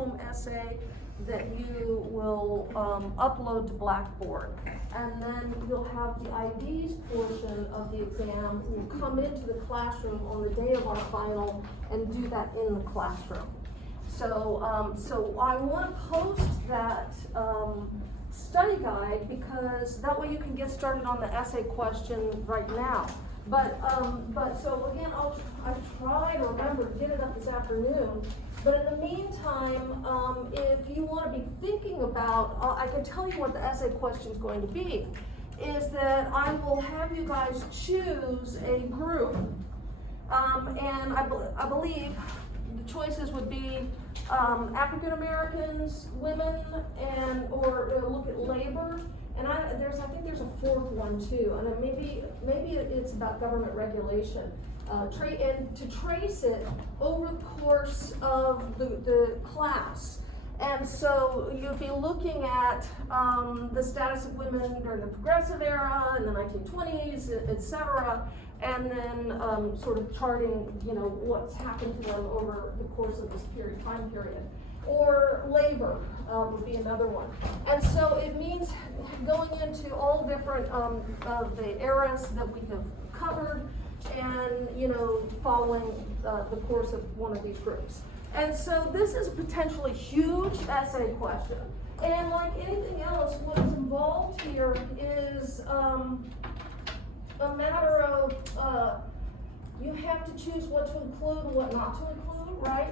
take-home essay that you will upload to Blackboard. And then you'll have the IDs portion of the exam. You'll come into the classroom on the day of our final and do that in the classroom. So, so I want to post that study guide because that way you can get started on the essay question right now. But so again, I try to remember to get it up this afternoon. But in the meantime, if you want to be thinking about, I can tell you what the essay question is going to be, is that I will have you guys choose a group, and I believe the choices would be African Americans, women, and or look at labor. And I think there's a fourth one too, and maybe it's about government regulation. And to trace it over the course of the class. And so you'll be looking at the status of women during the Progressive Era, in the 1920s, et cetera, and then sort of charting, you know, what's happened to them over the course of this time period. Or labor would be another one. And so it means going into all different of the eras that we have covered, and you know, following the course of one of these groups. And so this is a potentially huge essay question. And like anything else, what is involved here is a matter of you have to choose what to include and what not to include, right?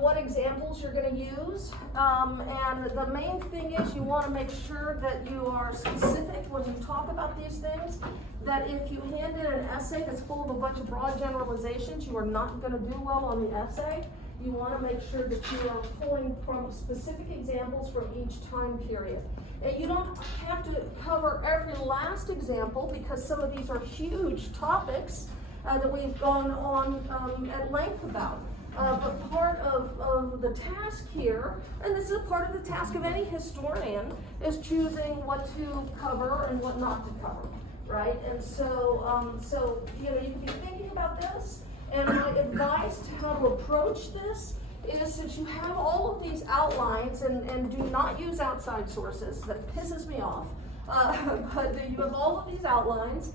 What examples you're going to use. And the main thing is you want to make sure that you are specific when you talk about these things, that if you hand in an essay that's full of a bunch of broad generalizations, you are not going to do well on the essay. You want to make sure that you are pulling from specific examples from each time period. And you don't have to cover every last example because some of these are huge topics that we've gone on at length about. But part of the task here, and this is a part of the task of any historian, is choosing what to cover and what not to cover, right? And so, so you know, you can be thinking about this, and my advice to how to approach this is that you have all of these outlines, and do not use outside sources. That pisses me off. But you have all of these outlines,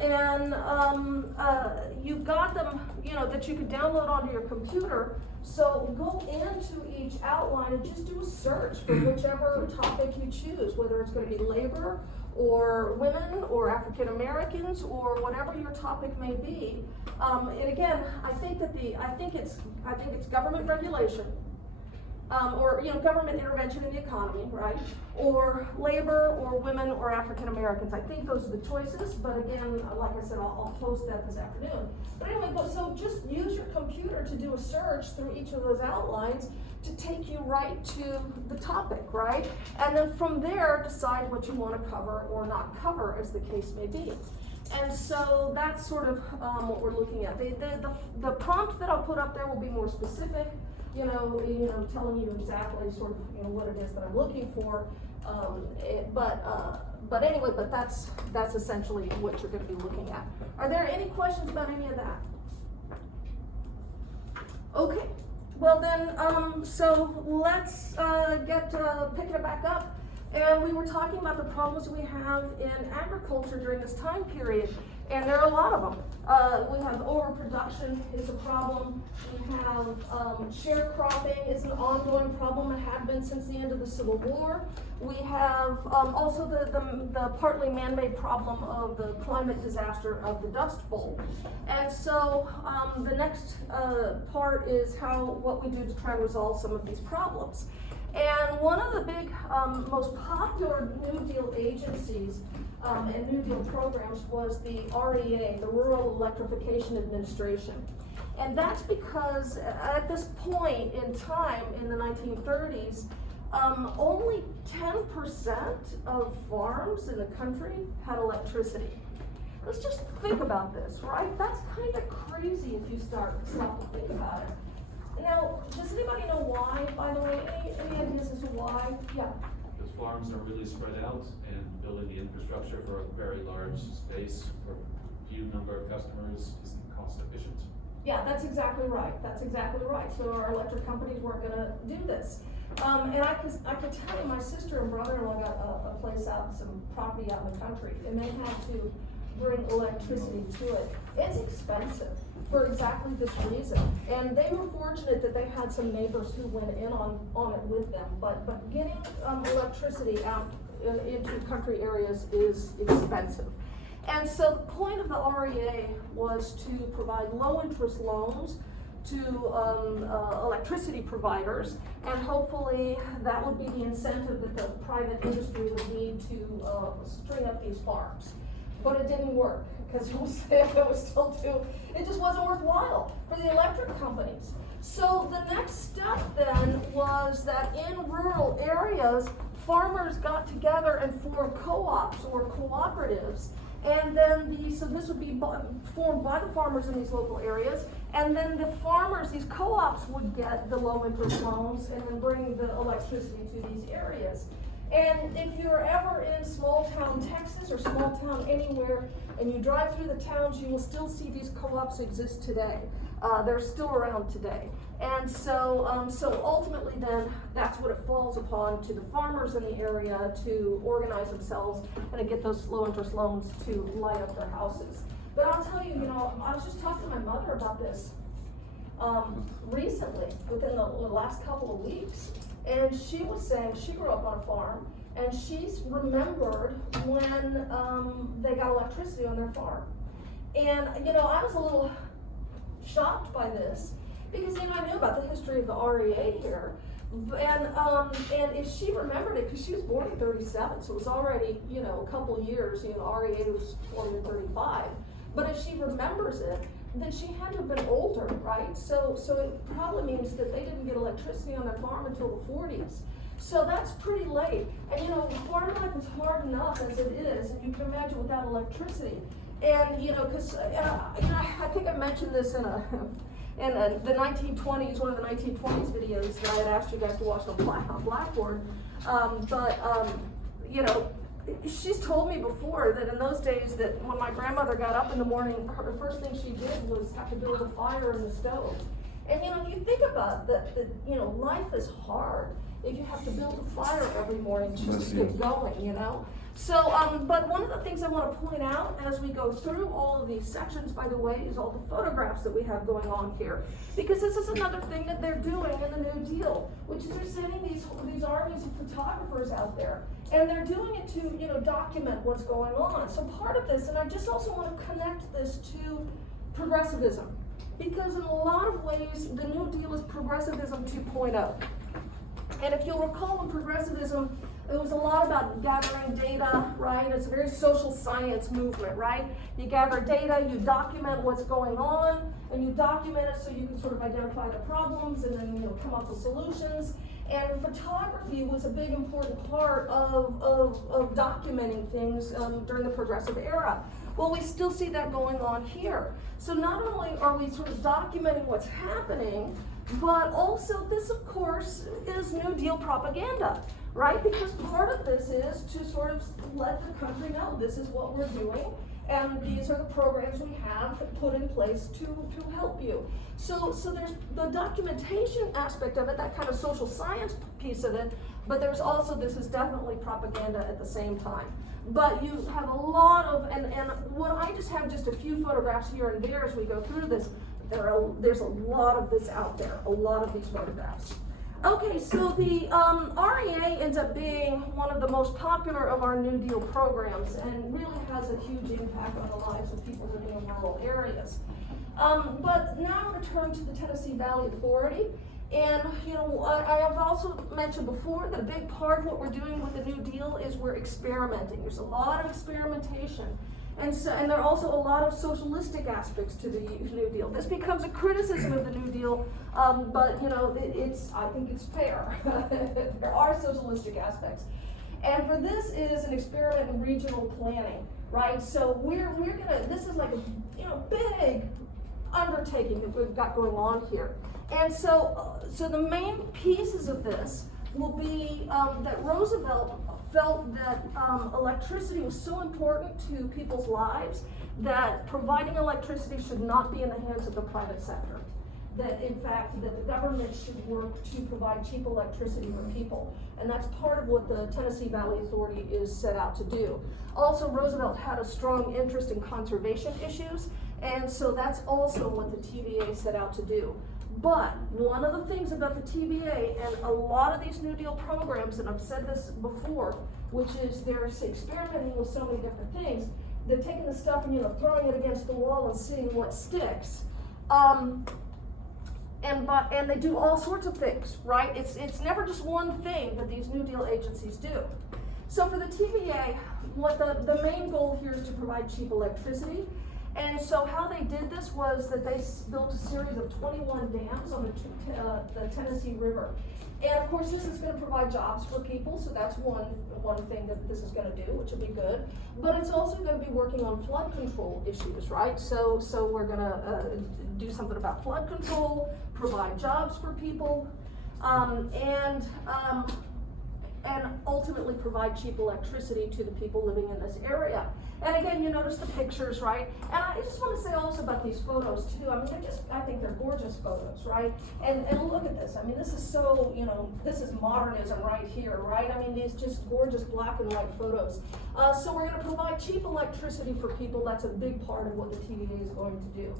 and you've got them, you know, that you can download onto your computer. So go into each outline and just do a search for whichever topic you choose, whether it's going to be labor or women or African Americans or whatever your topic may be. And again, I think it's government regulation. Or you know, government intervention in the economy, right? Or labor, or women, or African Americans. I think those are the choices. But again, like I said, I'll post that this afternoon. But anyway, so just use your computer to do a search through each of those outlines to take you right to the topic, right? And then from there, decide what you want to cover or not cover, as the case may be. And so that's sort of what we're looking at. The prompt that I'll put up there will be more specific. You know, telling you exactly sort of, you know, what it is that I'm looking for. But anyway, but that's essentially what you're going to be looking at. Are there any questions about any of that? Okay. Well then, so let's get picking it back up. And we were talking about the problems we have in agriculture during this time period, and there are a lot of them. We have overproduction is a problem. We have sharecropping is an ongoing problem. It had been since the end of the Civil War. We have also the partly man-made problem of the climate disaster of the Dust Bowl. And so the next part is what we do to try to resolve some of these problems. And one of the big, most popular New Deal agencies and New Deal programs was the REA, the Rural Electrification Administration. And that's because at this point in time, in the 1930s, only 10% of farms in the country had electricity. Let's just think about this, right? That's kind of crazy if you stop to think about it. Now, does anybody know why, by the way? Any ideas as to why? Yeah. Because farms are really spread out, and building the infrastructure for a very large space for a few number of customers isn't cost efficient. Yeah, that's exactly right, that's exactly right. So our electric companies weren't gonna do this. And I could tell you, my sister and brother-in-law got a place out, some property out in the country, and they had to bring electricity to it. It's expensive for exactly this reason. And they were fortunate that they had some neighbors who went in on it with them, but getting electricity out into country areas is expensive. And so the point of the REA was to provide low-interest loans to electricity providers, and hopefully that would be the incentive that the private industry would need to string up these farms. But it didn't work, because it just wasn't worthwhile for the electric companies. So the next step then was that in rural areas, farmers got together and formed co-ops or cooperatives. And then so this would be formed by the farmers in these local areas, and then the farmers, these co-ops would get the low interest loans and then bring the electricity to these areas. And if you're ever in small town Texas or small town anywhere, and you drive through the towns, you will still see these co-ops exist today. They're still around today. And so, so ultimately then, that's what it falls upon to the farmers in the area to organize themselves and to get those low interest loans to light up their houses. But I'll tell you, I was just talking to my mother about this recently, within the last couple of weeks. And she was saying she grew up on a farm, and she's remembered when they got electricity on their farm. And I was a little shocked by this, because I knew about the history of the REA here, and if she remembered it, because she was born in 37, so it was already a couple of years. The REA was 40 to 35, but if she remembers it, then she had to have been older, right? So it probably means that they didn't get electricity on their farm until the 40s. So that's pretty late. And farm life is hard enough as it is, and you can imagine without electricity. And because I think I mentioned this in the 1920s, one of the 1920s videos that I had asked you guys to watch on Blackboard. She's told me before that in those days, that when my grandmother got up in the morning, the first thing she did was have to build a fire in the stove. And if you think about that, life is hard if you have to build a fire every morning just to get going, So, but one of the things I want to point out as we go through all of these sections, by the way, is all the photographs that we have going on here. Because this is another thing that they're doing in the New Deal, which is they're sending these armies of photographers out there. And they're doing it to, document what's going on. So part of this, and I just also want to connect this to progressivism. Because in a lot of ways, the New Deal is progressivism 2.0. And if you'll recall, in progressivism, it was a lot about gathering data, right? It's a very social science movement, right? You gather data, you document what's going on, and you document it so you can sort of identify the problems and then come up with solutions. And photography was a big important part of documenting things during the progressive era. Well, we still see that going on here. So not only are we sort of documenting what's happening, but also this, of course, is New Deal propaganda, right? Because part of this is to sort of let the country know this is what we're doing, and these are the programs we have put in place to help you. So there's the documentation aspect of it, that kind of social science piece of it, but there's also, this is definitely propaganda at the same time. But you have a lot of, and what I just have just a few photographs here and there as we go through this. There's a lot of this out there, a lot of these photographs. Okay, so the REA ends up being one of the most popular of our New Deal programs, and really has a huge impact on the lives of people living in rural areas. But now I'm going to turn to the Tennessee Valley Authority. And I have also mentioned before that a big part of what we're doing with the New Deal is we're experimenting. There's a lot of experimentation. And there are also a lot of socialistic aspects to the New Deal. This becomes a criticism of the New Deal, but I think it's fair. There are socialistic aspects. And for this is an experiment in regional planning, right? So this is like a big undertaking that we've got going on here. And so the main pieces of this will be that Roosevelt felt that electricity was so important to people's lives that providing electricity should not be in the hands of the private sector. That in fact, that the government should work to provide cheap electricity for people. And that's part of what the Tennessee Valley Authority is set out to do. Also, Roosevelt had a strong interest in conservation issues, and so that's also what the TVA set out to do. But one of the things about the TVA and a lot of these New Deal programs, and I've said this before, which is they're experimenting with so many different things, they're taking the stuff and throwing it against the wall and seeing what sticks. And they do all sorts of things, right? It's never just one thing that these New Deal agencies do. So for the TVA, what the main goal here is to provide cheap electricity. And so how they did this was that they built a series of 21 dams on the Tennessee River. And of course, this is going to provide jobs for people, so that's one thing that this is going to do, which will be good. But it's also going to be working on flood control issues, right? So we're going to do something about flood control, provide jobs for people, and ultimately provide cheap electricity to the people living in this area. And again, you notice the pictures, right? And I just want to say also about these photos too. I mean, I think they're gorgeous photos, right? And look at this. I mean, this is so, this is modernism right here, right? I mean, these just gorgeous black and white photos. So we're going to provide cheap electricity for people. That's a big part of what the TVA is going to do.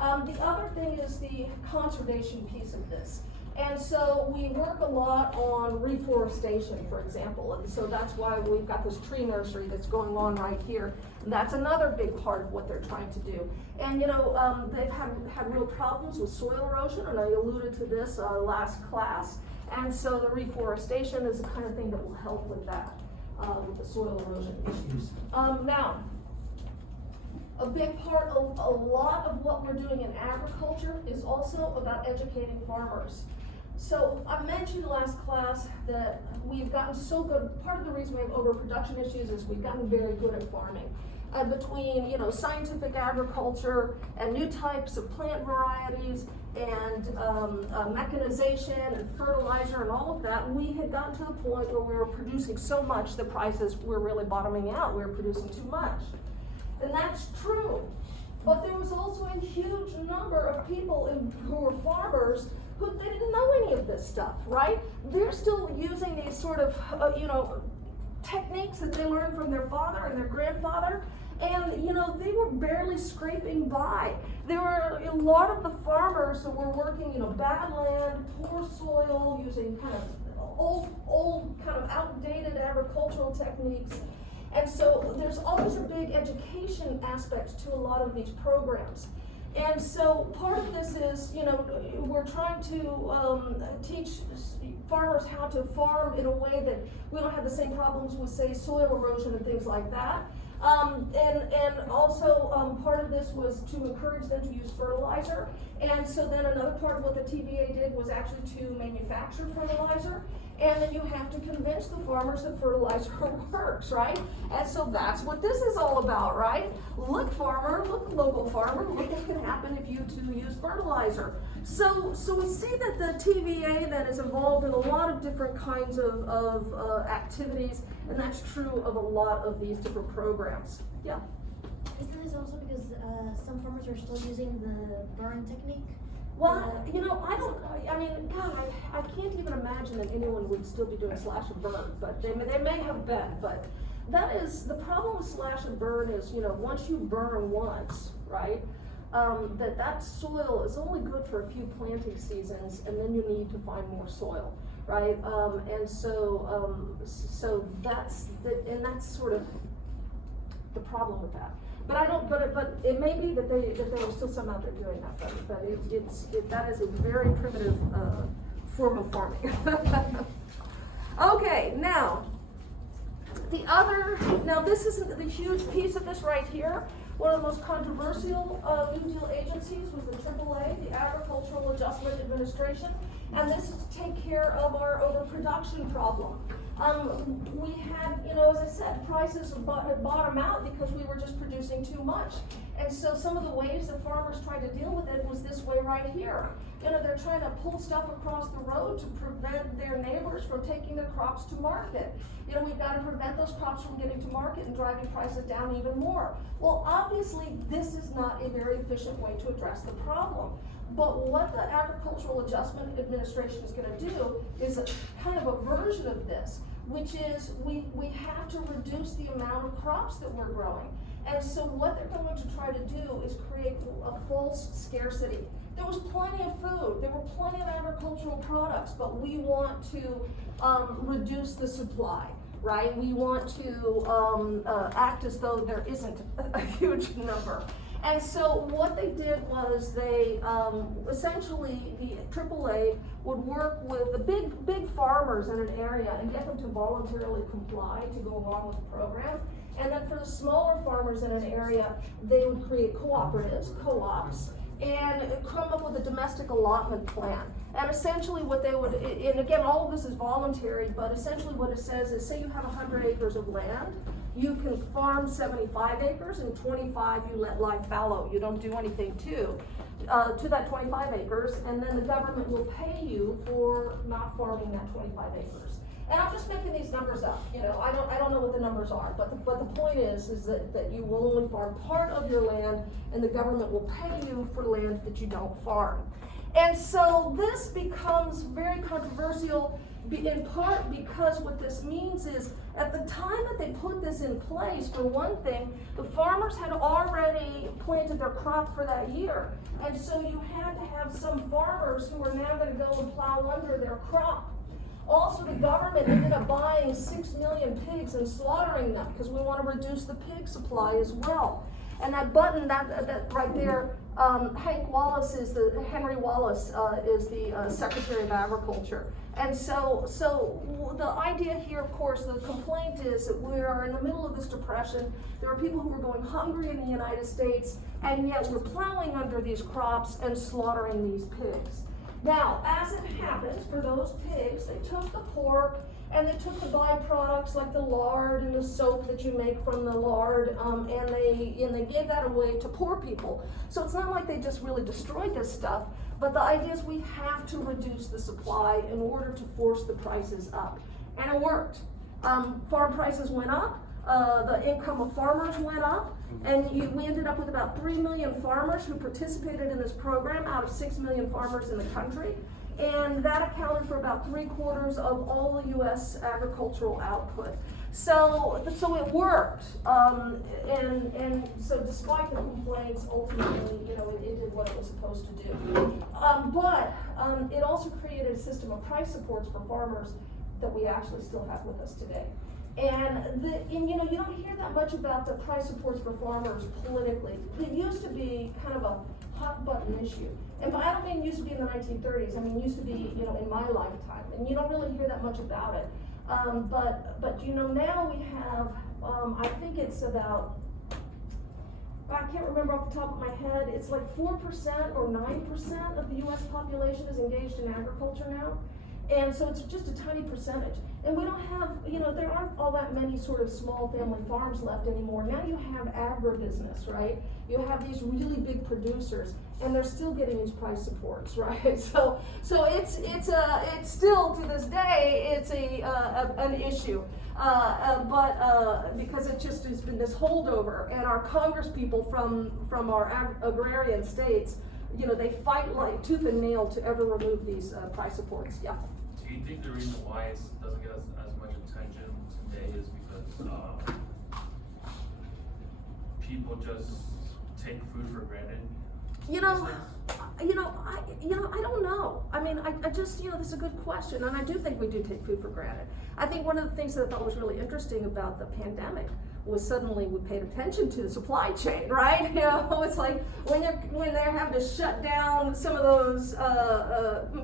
The other thing is the conservation piece of this. And so we work a lot on reforestation, for example, and so that's why we've got this tree nursery that's going on right here. And that's another big part of what they're trying to do. And they've had real problems with soil erosion, and I alluded to this last class. And so the reforestation is the kind of thing that will help with that, with the soil erosion issues. Now, a big part of a lot of what we're doing in agriculture is also about educating farmers. So I mentioned last class that we've gotten so good. Part of the reason we have overproduction issues is we've gotten very good at farming. Between scientific agriculture and new types of plant varieties and mechanization and fertilizer and all of that, we had gotten to the point where we were producing so much the prices were really bottoming out. We were producing too much. And that's true. But there was also a huge number of people who were farmers who they didn't know any of this stuff, right? They're still using these sort of, techniques that they learned from their father and their grandfather. And, they were barely scraping by. There were a lot of the farmers that were working, bad land, poor soil, using kind of old kind of outdated agricultural techniques. And so there's always a big education aspect to a lot of these programs. And so part of this is, we're trying to teach farmers how to farm in a way that we don't have the same problems with, say, soil erosion and things like that. And also part of this was to encourage them to use fertilizer. And so then another part of what the TVA did was actually to manufacture fertilizer. And then you have to convince the farmers that fertilizer works, right? And so that's what this is all about, right? Look, farmer, look, local farmer, look what can happen if you too use fertilizer. So we see that the TVA then is involved in a lot of different kinds of activities, and that's true of a lot of these different programs. Yeah? Isn't this also because some farmers are still using the burn technique? Well, I can't even imagine that anyone would still be doing slash and burn, but they may have been, but that is, the problem with slash and burn is, once you burn once, right, that soil is only good for a few planting seasons, and then you need to find more soil, right, and so that's sort of the problem with that. But it may be that there are still some out there doing that, but that is a very primitive form of farming. Okay, now this isn't the huge piece of this right here. One of the most controversial New Deal agencies was the AAA, the Agricultural Adjustment Administration. And this is to take care of our overproduction problem. We had, as I said, prices had bottomed out because we were just producing too much. And so some of the ways the farmers tried to deal with it was this way right here. They're trying to pull stuff across the road to prevent their neighbors from taking their crops to market. We've got to prevent those crops from getting to market and driving prices down even more. Well, obviously, this is not a very efficient way to address the problem. But what the Agricultural Adjustment Administration is going to do is a kind of a version of this, which is we have to reduce the amount of crops that we're growing. And so what they're going to try to do is create a false scarcity. There was plenty of food, there were plenty of agricultural products, but we want to reduce the supply, right? We want to act as though there isn't a huge number. And so what they did was they essentially, the AAA would work with the big farmers in an area and get them to voluntarily comply to go along with the program. And then for the smaller farmers in an area, they would create cooperatives, co-ops, and come up with a domestic allotment plan. And essentially what they would, and again, all of this is voluntary, but essentially what it says is, say you have 100 acres of land, you can farm 75 acres and 25 you let lie fallow. You don't do anything to that 25 acres, and then the government will pay you for not farming that 25 acres. And I'm just making these numbers up, I don't know what the numbers are, but the point is that you will only farm part of your land, and the government will pay you for land that you don't farm. And so this becomes very controversial, in part because what this means is, at the time that they put this in place, for one thing, the farmers had already planted their crop for that year. And so you had to have some farmers who are now going to go and plow under their crop. Also, the government ended up buying 6 million pigs and slaughtering them because we want to reduce the pig supply as well. And that button, that right there, Henry Wallace is the Secretary of Agriculture. And so the idea here, of course, the complaint is that we are in the middle of this depression. There are people who are going hungry in the United States, and yet we're plowing under these crops and slaughtering these pigs. Now, as it happens, for those pigs, they took the pork and they took the byproducts like the lard and the soap that you make from the lard, and they gave that away to poor people. So it's not like they just really destroyed this stuff, but the idea is we have to reduce the supply in order to force the prices up. And it worked. Farm prices went up, the income of farmers went up, and we ended up with about 3 million farmers who participated in this program out of 6 million farmers in the country. And that accounted for about 3/4 of all the U.S. agricultural output. So it worked. And so despite the complaints, ultimately, it did what it was supposed to do. But it also created a system of price supports for farmers that we actually still have with us today. And you don't hear that much about the price supports for farmers politically. It used to be kind of a hot button issue. And I don't mean used to be in the 1930s, I mean used to be, in my lifetime. And you don't really hear that much about it. But now we have, I think it's about, I can't remember off the top of my head, it's like 4% or 9% of the US population is engaged in agriculture now. And so it's just a tiny percentage. And we don't have, there aren't all that many sort of small family farms left anymore. Now you have agribusiness, right? You have these really big producers, and they're still getting these price supports, right? So it's still, to this day, it's an issue. But because it just has been this holdover, and our Congress people from our agrarian states, they fight like tooth and nail to ever remove these price supports. Yeah. Do you think the reason why it doesn't get as much attention today is because people just take food for granted? I don't know. I mean, I just, this is a good question, and I do think we do take food for granted. I think one of the things that I thought was really interesting about the pandemic was suddenly we paid attention to the supply chain, right? It's like when they're having to shut down some of those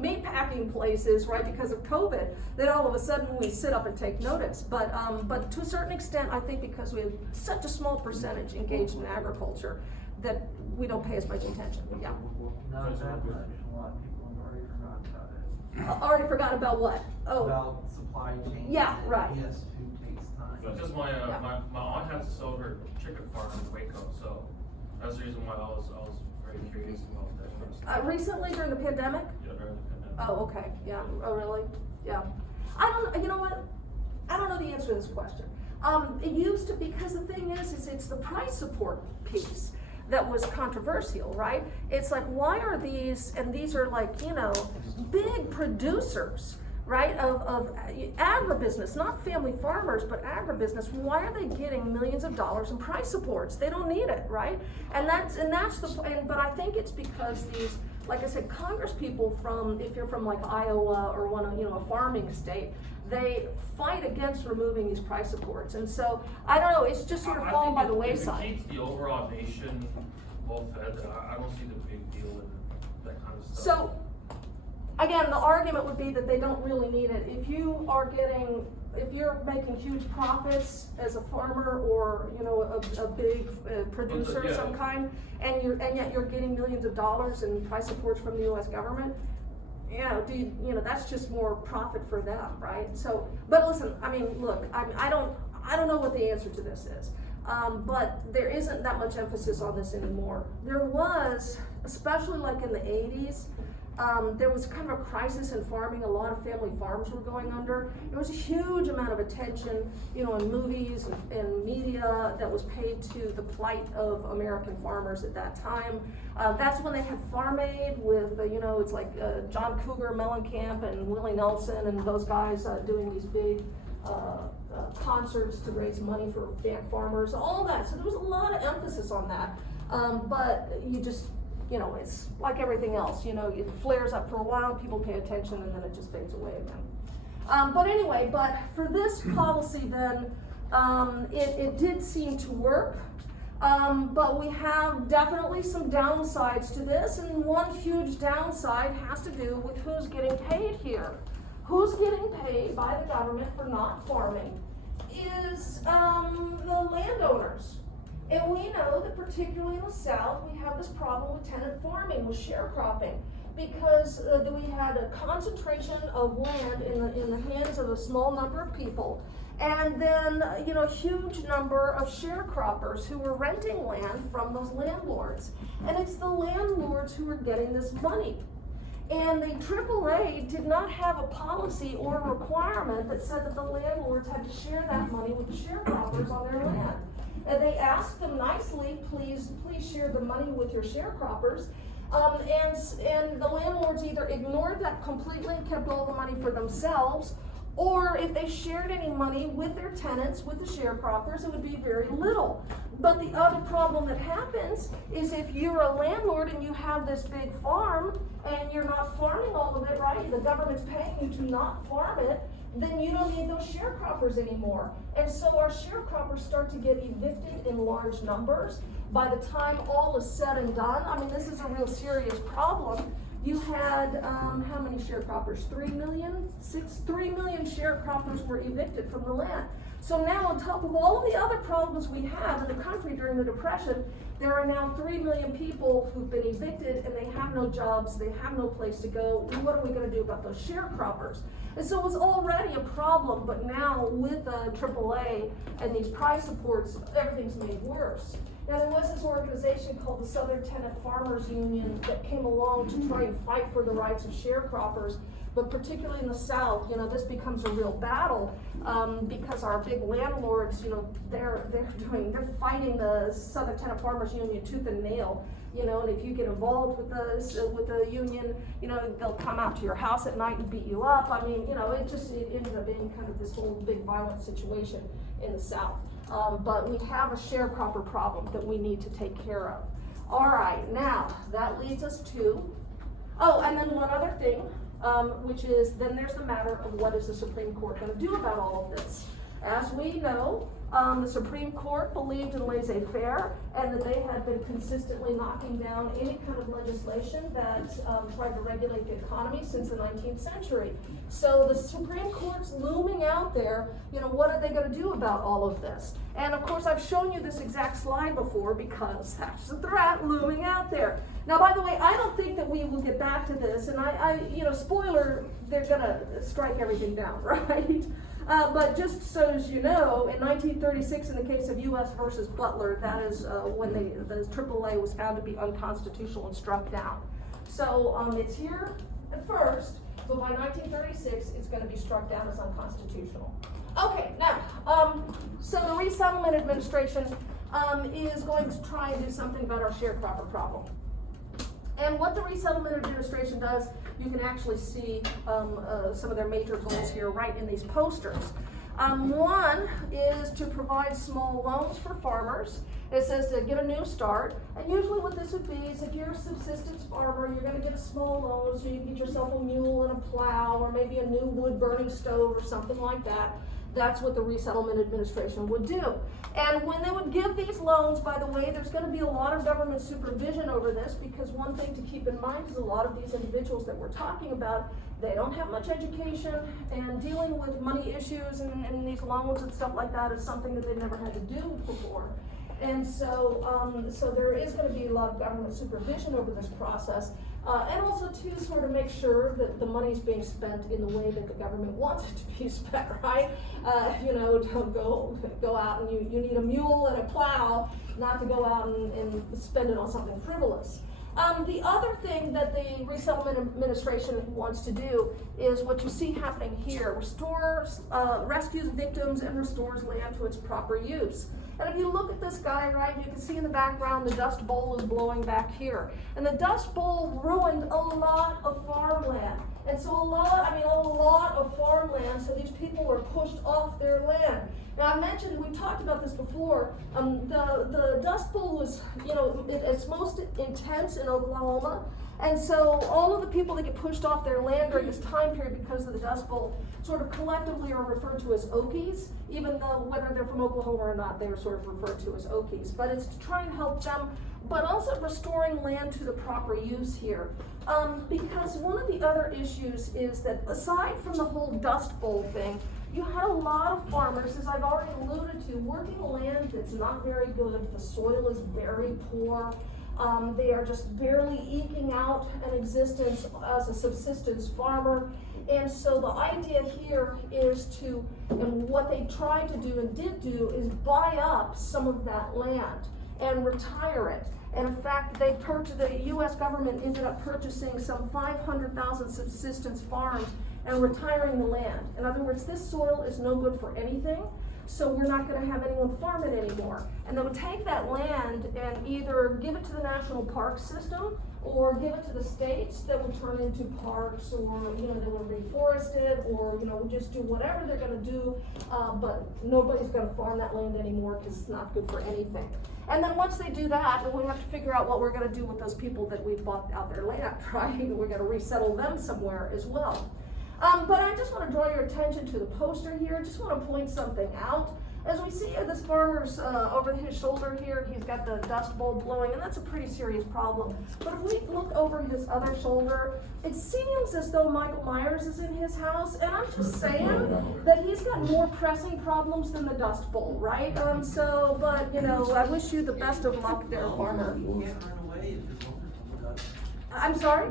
meat packing places, right, because of COVID, then all of a sudden we sit up and take notice. But to a certain extent, I think because we have such a small percentage engaged in agriculture, that we don't pay as much attention. Yeah. Not that much. A lot of people have already forgotten about it. I already forgot about what? Oh, About supply chain. Yeah, right. Yes, food takes time. Because Yeah. my aunt had to sell her chicken farm in Waco, so that's the reason why I was very curious about that kind of stuff. recently during the pandemic? Yeah, during the pandemic. Oh, okay, yeah, oh, really? Yeah. I don't, you know what? I don't know the answer to this question. It used to, because the thing is it's the price support piece that was controversial, right? It's like, why are these, and these are like, you know, big producers, right, of agribusiness, not family farmers, but agribusiness. Why are they getting millions of dollars in price supports? They don't need it, right? And that's but I think it's because these, like I said, Congress people from, if you're from like Iowa or one of, you know, a farming state, they fight against removing these price supports. And so, I don't know, it's just sort of fallen by the wayside. If it keeps the overall nation well fed, then I don't see the big deal in that kind of stuff. So, again, the argument would be that they don't really need it. If you're making huge profits as a farmer or, you know, a big producer of some kind, and yet you're getting millions of dollars in price supports from the U.S. government, you know, that's just more profit for them, right? So, but listen, I mean, look, I don't know what the answer to this is. But there isn't that much emphasis on this anymore. There was, especially like in the 80s, there was kind of a crisis in farming. A lot of family farms were going under. There was a huge amount of attention, you know, in movies and media that was paid to the plight of American farmers at that time. That's when they had Farm Aid with, you know, it's like John Cougar Mellencamp and Willie Nelson and those guys doing these big concerts to raise money for farmers, all that. So there was a lot of emphasis on that. But you just, you know, it's like everything else, you know, it flares up for a while, people pay attention, and then it just fades away again. But anyway, but for this policy then, it did seem to work. But we have definitely some downsides to this, and one huge downside has to do with who's getting paid here. Who's getting paid by the government for not farming is the landowners. And we know that particularly in the South, we have this problem with tenant farming, with sharecropping, because we had a concentration of land in the hands of a small number of people, and then, you know, a huge number of sharecroppers who were renting land from those landlords. And it's the landlords who are getting this money. And the AAA did not have a policy or a requirement that said that the landlords had to share that money with the sharecroppers on their land. And they asked them nicely, please share the money with your sharecroppers. And the landlords either ignored that completely and kept all the money for themselves, or if they shared any money with their tenants, with the sharecroppers, it would be very little. But the other problem that happens is if you're a landlord and you have this big farm and you're not farming all of it, right? The government's paying you to not farm it, then you don't need those sharecroppers anymore. And so our sharecroppers start to get evicted in large numbers. By the time all is said and done, I mean, this is a real serious problem. You had, how many sharecroppers? 3 million? 3 million sharecroppers were evicted from the land. So now on top of all of the other problems we had in the country during the Depression, there are now 3 million people who've been evicted and they have no jobs, they have no place to go. What are we gonna do about those sharecroppers? And so it was already a problem, but now with AAA and these price supports, everything's made worse. Now there was this organization called the Southern Tenant Farmers Union that came along to try and fight for the rights of sharecroppers, but particularly in the South, you know, this becomes a real battle because our big landlords, you know, they're fighting the Southern Tenant Farmers Union tooth and nail. You know, and if you get involved with the union, you know, they'll come out to your house at night and beat you up. I mean, you know, it ended up being kind of this whole big violent situation in the South. But we have a sharecropper problem that we need to take care of. All right, now that leads us to, and then one other thing, which is then there's the matter of what is the Supreme Court going to do about all of this. As we know, the Supreme Court believed in laissez-faire and that they had been consistently knocking down any kind of legislation that tried to regulate the economy since the 19th century. So the Supreme Court's looming out there, you know, what are they going to do about all of this? And of course I've shown you this exact slide before because that's the threat looming out there. Now, by the way, I don't think that we will get back to this, and spoiler, they're gonna strike everything down, right? But just so as you know, in 1936, in the case of U.S. versus Butler, that is when the AAA was found to be unconstitutional and struck down. So it's here at first, but by 1936, it's going to be struck down as unconstitutional. Okay, now, so the Resettlement Administration is going to try and do something about our sharecropper problem. And what the Resettlement Administration does, you can actually see some of their major goals here right in these posters. One is to provide small loans for farmers. It says to get a new start. And usually what this would be is if you're a subsistence farmer, you're going to get a small loan so you can get yourself a mule and a plow or maybe a new wood burning stove or something like that. That's what the Resettlement Administration would do. And when they would give these loans, by the way, there's going to be a lot of government supervision over this, because one thing to keep in mind is a lot of these individuals that we're talking about, they don't have much education, and dealing with money issues and these loans and stuff like that is something that they've never had to do before. And so there is going to be a lot of government supervision over this process. And also to sort of make sure that the money's being spent in the way that the government wants it to be spent, right? Don't go out and you need a mule and a plow, not to go out and spend it on something frivolous. The other thing that the Resettlement Administration wants to do is what you see happening here: rescues victims and restores land to its proper use. And if you look at this guy, right, you can see in the background the Dust Bowl is blowing back here. And the Dust Bowl ruined a lot of farmland. And so a lot of farmland, so these people were pushed off their land. Now I mentioned, we talked about this before, the Dust Bowl was, it's most intense in Oklahoma. And so all of the people that get pushed off their land during this time period because of the Dust Bowl sort of collectively are referred to as Okies, even though whether they're from Oklahoma or not, they are sort of referred to as Okies. But it's to try and help them, but also restoring land to the proper use here. Because one of the other issues is that aside from the whole Dust Bowl thing, you had a lot of farmers, as I've already alluded to, working land that's not very good. The soil is very poor. They are just barely eking out an existence as a subsistence farmer. And so the idea here is to, and what they tried to do and did do, is buy up some of that land and retire it. And in fact, the U.S. government ended up purchasing some 500,000 subsistence farms and retiring the land. In other words, this soil is no good for anything, so we're not going to have anyone farm it anymore. And they would take that land and either give it to the national park system or give it to the states that would turn into parks, or they would reforest it, or would just do whatever they're going to do, but nobody's going to farm that land anymore because it's not good for anything. And then once they do that, then we have to figure out what we're going to do with those people that we've bought out their land, right? We're going to resettle them somewhere as well. But I just want to draw your attention to the poster here. I just want to point something out. As we see this farmer's over his shoulder here, he's got the Dust Bowl blowing, and that's a pretty serious problem. But if we look over his other shoulder, it seems as though Michael Myers is in his house, and I'm just saying that he's got more pressing problems than the Dust Bowl, right? But I wish you the best of luck there, farmer. He can't run away if his loans are pulled up. I'm sorry?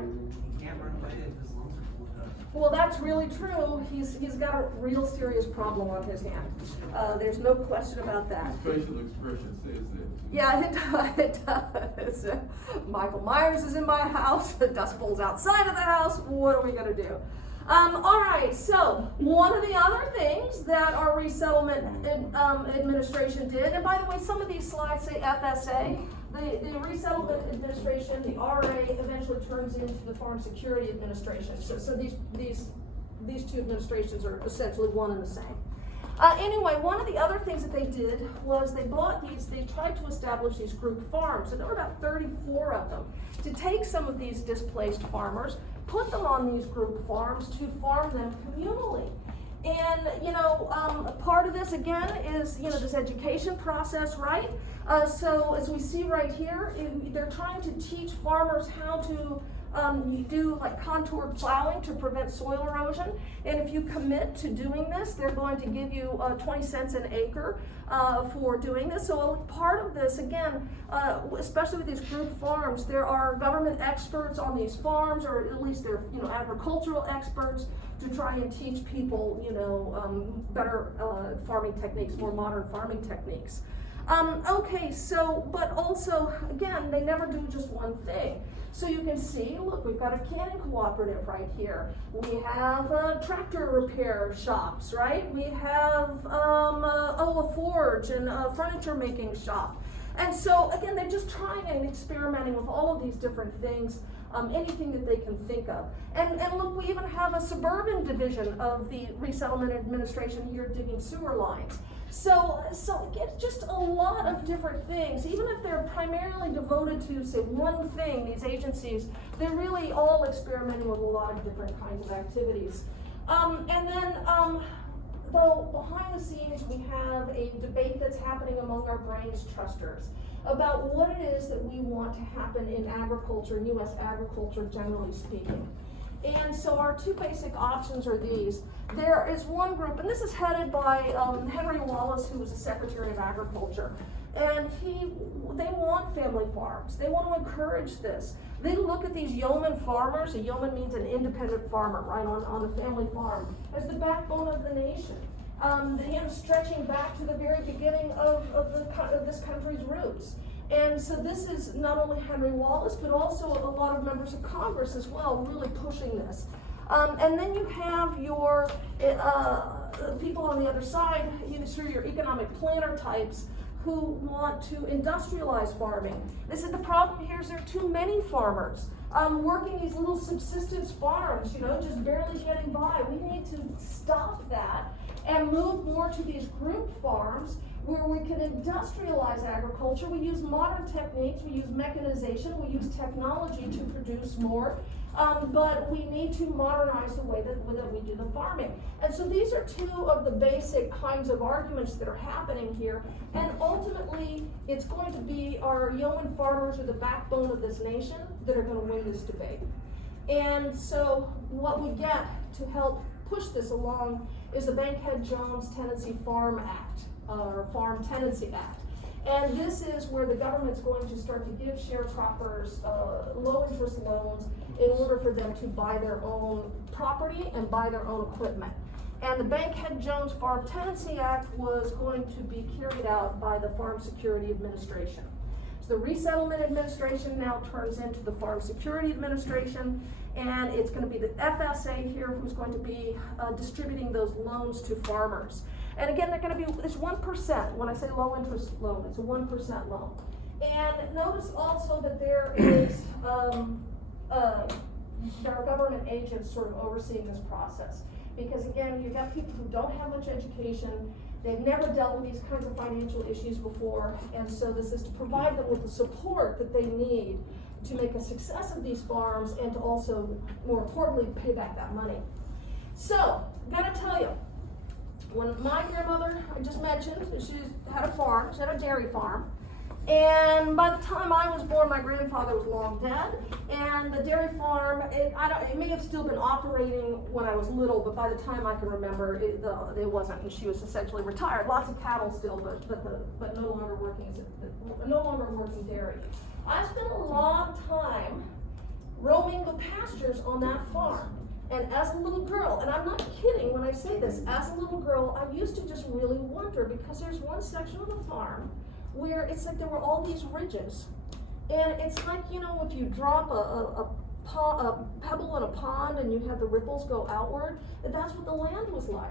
He can't run away if his loans are pulled up. Well, that's really true. He's got a real serious problem on his hand. There's no question about that. Facial expression says that. Yeah, it does. Michael Myers is in my house. The Dust Bowl's outside of the house. What are we going to do? All right, so one of the other things that our Resettlement Administration did, and by the way, some of these slides say FSA. The Resettlement Administration, the RA, eventually turns into the Farm Security Administration. So these two administrations are essentially one and the same. Anyway, one of the other things that they did was they tried to establish these group farms, and there were about 34 of them, to take some of these displaced farmers, put them on these group farms to farm them communally. And, part of this, again, is, this education process, right? So as we see right here, they're trying to teach farmers how to You do like contoured plowing to prevent soil erosion. And if you commit to doing this, they're going to give you 20 cents an acre for doing this. So part of this, again, especially with these group farms, there are government experts on these farms, or at least they're agricultural experts, to try and teach people better farming techniques, more modern farming techniques. Okay, so, but also, again, they never do just one thing. So you can see, look, we've got a canning cooperative right here. We have tractor repair shops, right? We have a forge and a furniture making shop. And so, again, they're just trying and experimenting with all of these different things, anything that they can think of. And look, we even have a suburban division of the Resettlement Administration here digging sewer lines. So it's just a lot of different things. Even if they're primarily devoted to, say, one thing, these agencies, they're really all experimenting with a lot of different kinds of activities. Though behind the scenes we have a debate that's happening among our brains trusters about what it is that we want to happen in agriculture, U.S. agriculture generally speaking. And so our two basic options are these. There is one group, and this is headed by Henry Wallace, who was the Secretary of Agriculture. And they want family farms. They want to encourage this. They look at these yeoman farmers, a yeoman means an independent farmer, right, on the family farm, as the backbone of the nation. Stretching back to the very beginning of this country's roots. And so this is not only Henry Wallace, but also a lot of members of Congress as well, really pushing this. And then you have your people on the other side, your economic planner types, who want to industrialize farming. This is the problem here is there are too many farmers working these little subsistence farms, just barely getting by. We need to stop that and move more to these group farms where we can industrialize agriculture. We use modern techniques, we use mechanization, we use technology to produce more, but we need to modernize the way that we do the farming. And so these are two of the basic kinds of arguments that are happening here, and ultimately it's going to be our yeoman farmers are the backbone of this nation that are going to win this debate. And so what we get to help push this along is the Bankhead-Jones Tenancy Farm Act, or Farm Tenancy Act. And this is where the government's going to start to give sharecroppers low-interest loans in order for them to buy their own property and buy their own equipment. And the Bankhead-Jones Farm Tenancy Act was going to be carried out by the Farm Security Administration. So the Resettlement Administration now turns into the Farm Security Administration, and it's going to be the FSA here who's going to be distributing those loans to farmers. And again, they're going to be, it's 1%. When I say low interest loan, it's a 1% loan. And notice also that there is, there are government agents sort of overseeing this process. Because again, you've got people who don't have much education, they've never dealt with these kinds of financial issues before, and so this is to provide them with the support that they need to make a success of these farms and to also, more importantly, pay back that money. So, gotta tell you, when my grandmother, I just mentioned, she had a farm, she had a dairy farm, and by the time I was born, my grandfather was long dead, and the dairy farm, it may have still been operating when I was little, but by the time I can remember, it wasn't, and she was essentially retired. Lots of cattle still, but no longer working dairy. I spent a long time roaming the pastures on that farm. And as a little girl, and I'm not kidding when I say this, as a little girl, I used to just really wonder, because there's one section of the farm where it's like there were all these ridges. And it's like, if you drop a pebble in a pond and you have the ripples go outward, that's what the land was like.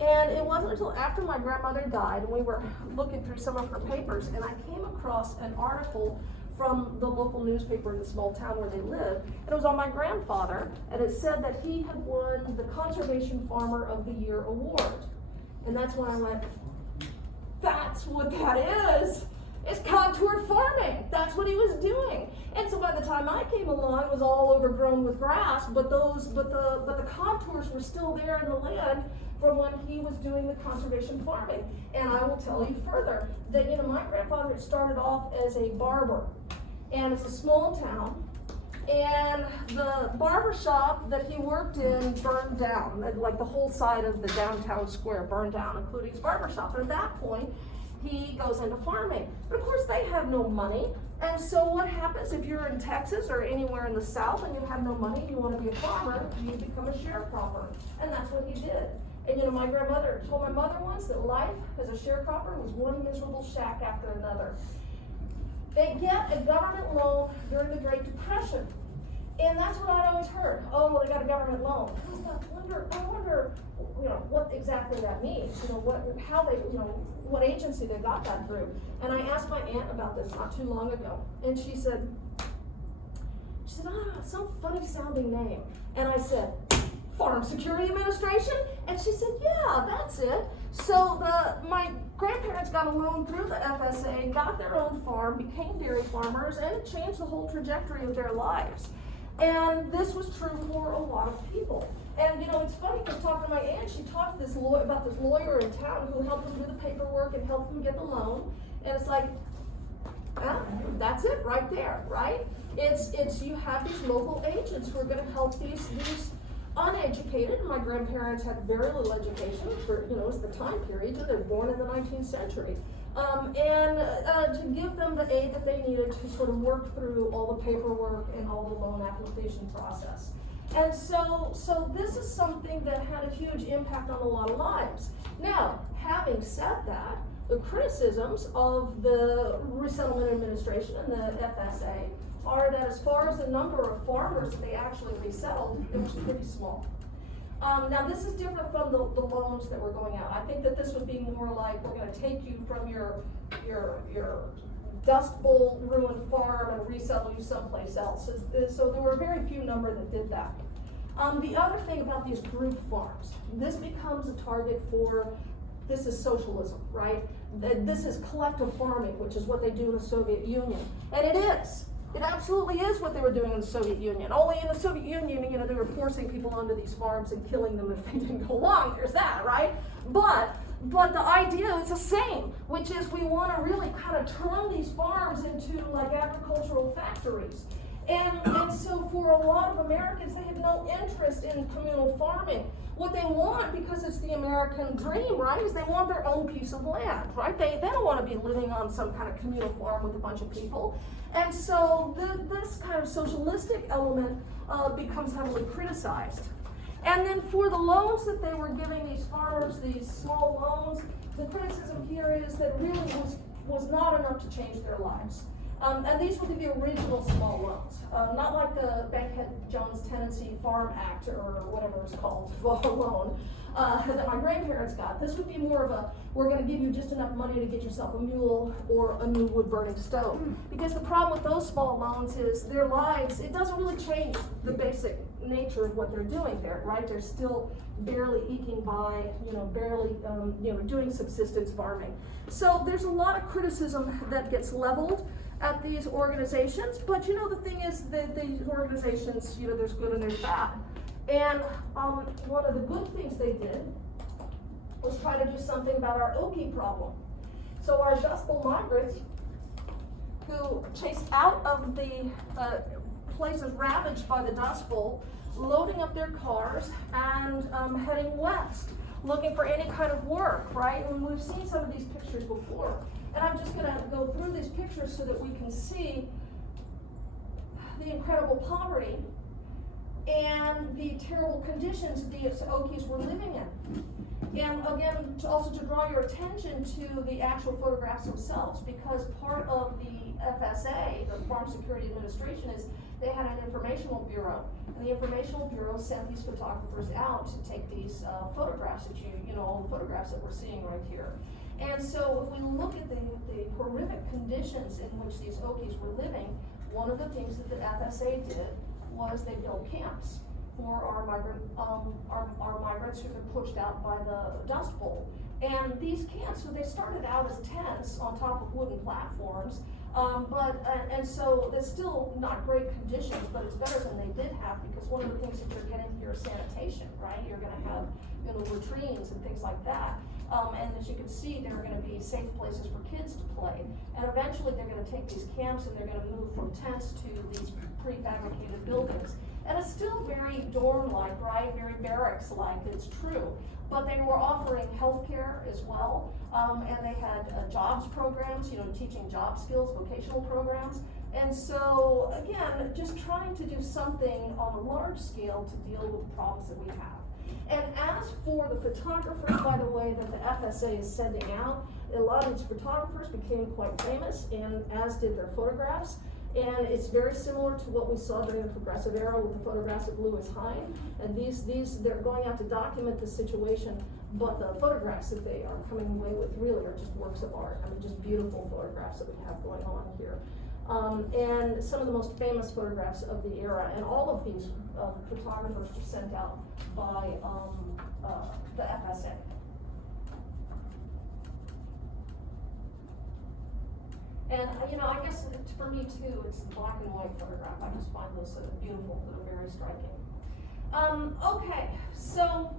And it wasn't until after my grandmother died, and we were looking through some of her papers, and I came across an article from the local newspaper in the small town where they lived, and it was on my grandfather, and it said that he had won the Conservation Farmer of the Year award. And that's when I went, that's what that is. It's contoured farming. That's what he was doing. And so by the time I came along, it was all overgrown with grass, but the contours were still there in the land from when he was doing the conservation farming. And I will tell you further that my grandfather had started off as a barber, and it's a small town, and the barber shop that he worked in burned down. Like the whole side of the downtown square burned down, including his barber shop. And at that point, he goes into farming. But of course, they have no money. And so what happens if you're in Texas or anywhere in the South and you have no money and you want to be a farmer, you become a sharecropper. And that's what he did. And you know, my grandmother told my mother once that life as a sharecropper was one miserable shack after another. They get a government loan during the Great Depression. And that's what I'd always heard. Oh, well, they got a government loan. I wonder, you know, what exactly that means. You know, what agency they got that through. And I asked my aunt about this not too long ago. And she said, oh, some funny sounding name. And I said, Farm Security Administration? And she said, yeah, that's it. So my grandparents got a loan through the FSA, got their own farm, became dairy farmers, and it changed the whole trajectory of their lives. And this was true for a lot of people. And you know, it's funny because talking to my aunt, she talked to about this lawyer in town who helped them do the paperwork and helped them get the loan. And it's like, that's it right there, right? It's you have these local agents who are going to help these uneducated. My grandparents had very little education for, you know, it's the time period. They're born in the 19th century. To give them the aid that they needed to sort of work through all the paperwork and all the loan application process. And so this is something that had a huge impact on a lot of lives. Now, having said that, the criticisms of the Resettlement Administration and the FSA are that as far as the number of farmers that they actually resettled, it was pretty small. Now this is different from the loans that were going out. I think that this would be more like, we're going to take you from your Dust Bowl ruined farm and resettle you someplace else. So there were a very few number that did that. The other thing about these group farms, this becomes a target for, this is socialism, right? This is collective farming, which is what they do in the Soviet Union. And it is. It absolutely is what they were doing in the Soviet Union. Only in the Soviet Union, you know, they were forcing people onto these farms and killing them if they didn't go along. There's that, right? But the idea is the same, which is we want to really kind of turn these farms into like agricultural factories. And so for a lot of Americans, they have no interest in communal farming. What they want, because it's the American dream, right, is they want their own piece of land, right? They don't want to be living on some kind of communal farm with a bunch of people. And so this kind of socialistic element becomes heavily criticized. And then for the loans that they were giving these farmers, these small loans, the criticism here is that really was not enough to change their lives. And these would be the original small loans, not like the Bankhead Jones Tenancy Farm Act or whatever it's called, loan that my grandparents got. This would be more of a, we're going to give you just enough money to get yourself a mule or a new wood-burning stove. Because the problem with those small loans is their lives, it doesn't really change the basic nature of what they're doing there, right? They're still barely eking by, barely, doing subsistence farming. So there's a lot of criticism that gets leveled at these organizations, but the thing is that these organizations, there's good and there's bad. And one of the good things they did was try to do something about our Okie problem. So our Dust Bowl migrants who chased out of the places ravaged by the Dust Bowl, loading up their cars and heading west, looking for any kind of work, right? And we've seen some of these pictures before. And I'm just going to go through these pictures so that we can see the incredible poverty and the terrible conditions these Okies were living in. And again, also to draw your attention to the actual photographs themselves, because part of the FSA, the Farm Security Administration, is they had an informational bureau. And the informational bureau sent these photographers out to take these photographs that all the photographs that we're seeing right here. And so if we look at the horrific conditions in which these Okies were living, one of the things that the FSA did was they built camps for our migrants who've been pushed out by the Dust Bowl. And these camps, so they started out as tents on top of wooden platforms, and so it's still not great conditions, but it's better than they did have, because one of the things that you're getting here is sanitation, right? You're going to have latrines and things like that. And as you can see, there are gonna be safe places for kids to play. And eventually, they're gonna take these camps and they're gonna move from tents to these prefabricated buildings. And it's still very dorm-like, right, very barracks-like, it's true. But they were offering healthcare as well, and they had jobs programs, teaching job skills, vocational programs. And so, again, just trying to do something on a large scale to deal with the problems that we have. And as for the photographers, by the way, that the FSA is sending out, a lot of these photographers became quite famous, and as did their photographs. And it's very similar to what we saw during the Progressive Era with the photographs of Lewis Hine. And these they're going out to document the situation, but the photographs that they are coming away with really are just works of art. I mean, just beautiful photographs that we have going on here. And some of the most famous photographs of the era, and all of these photographers were sent out by the FSA. And I guess for me too, it's the black and white photograph. I just find those beautiful, they're very striking. Okay, so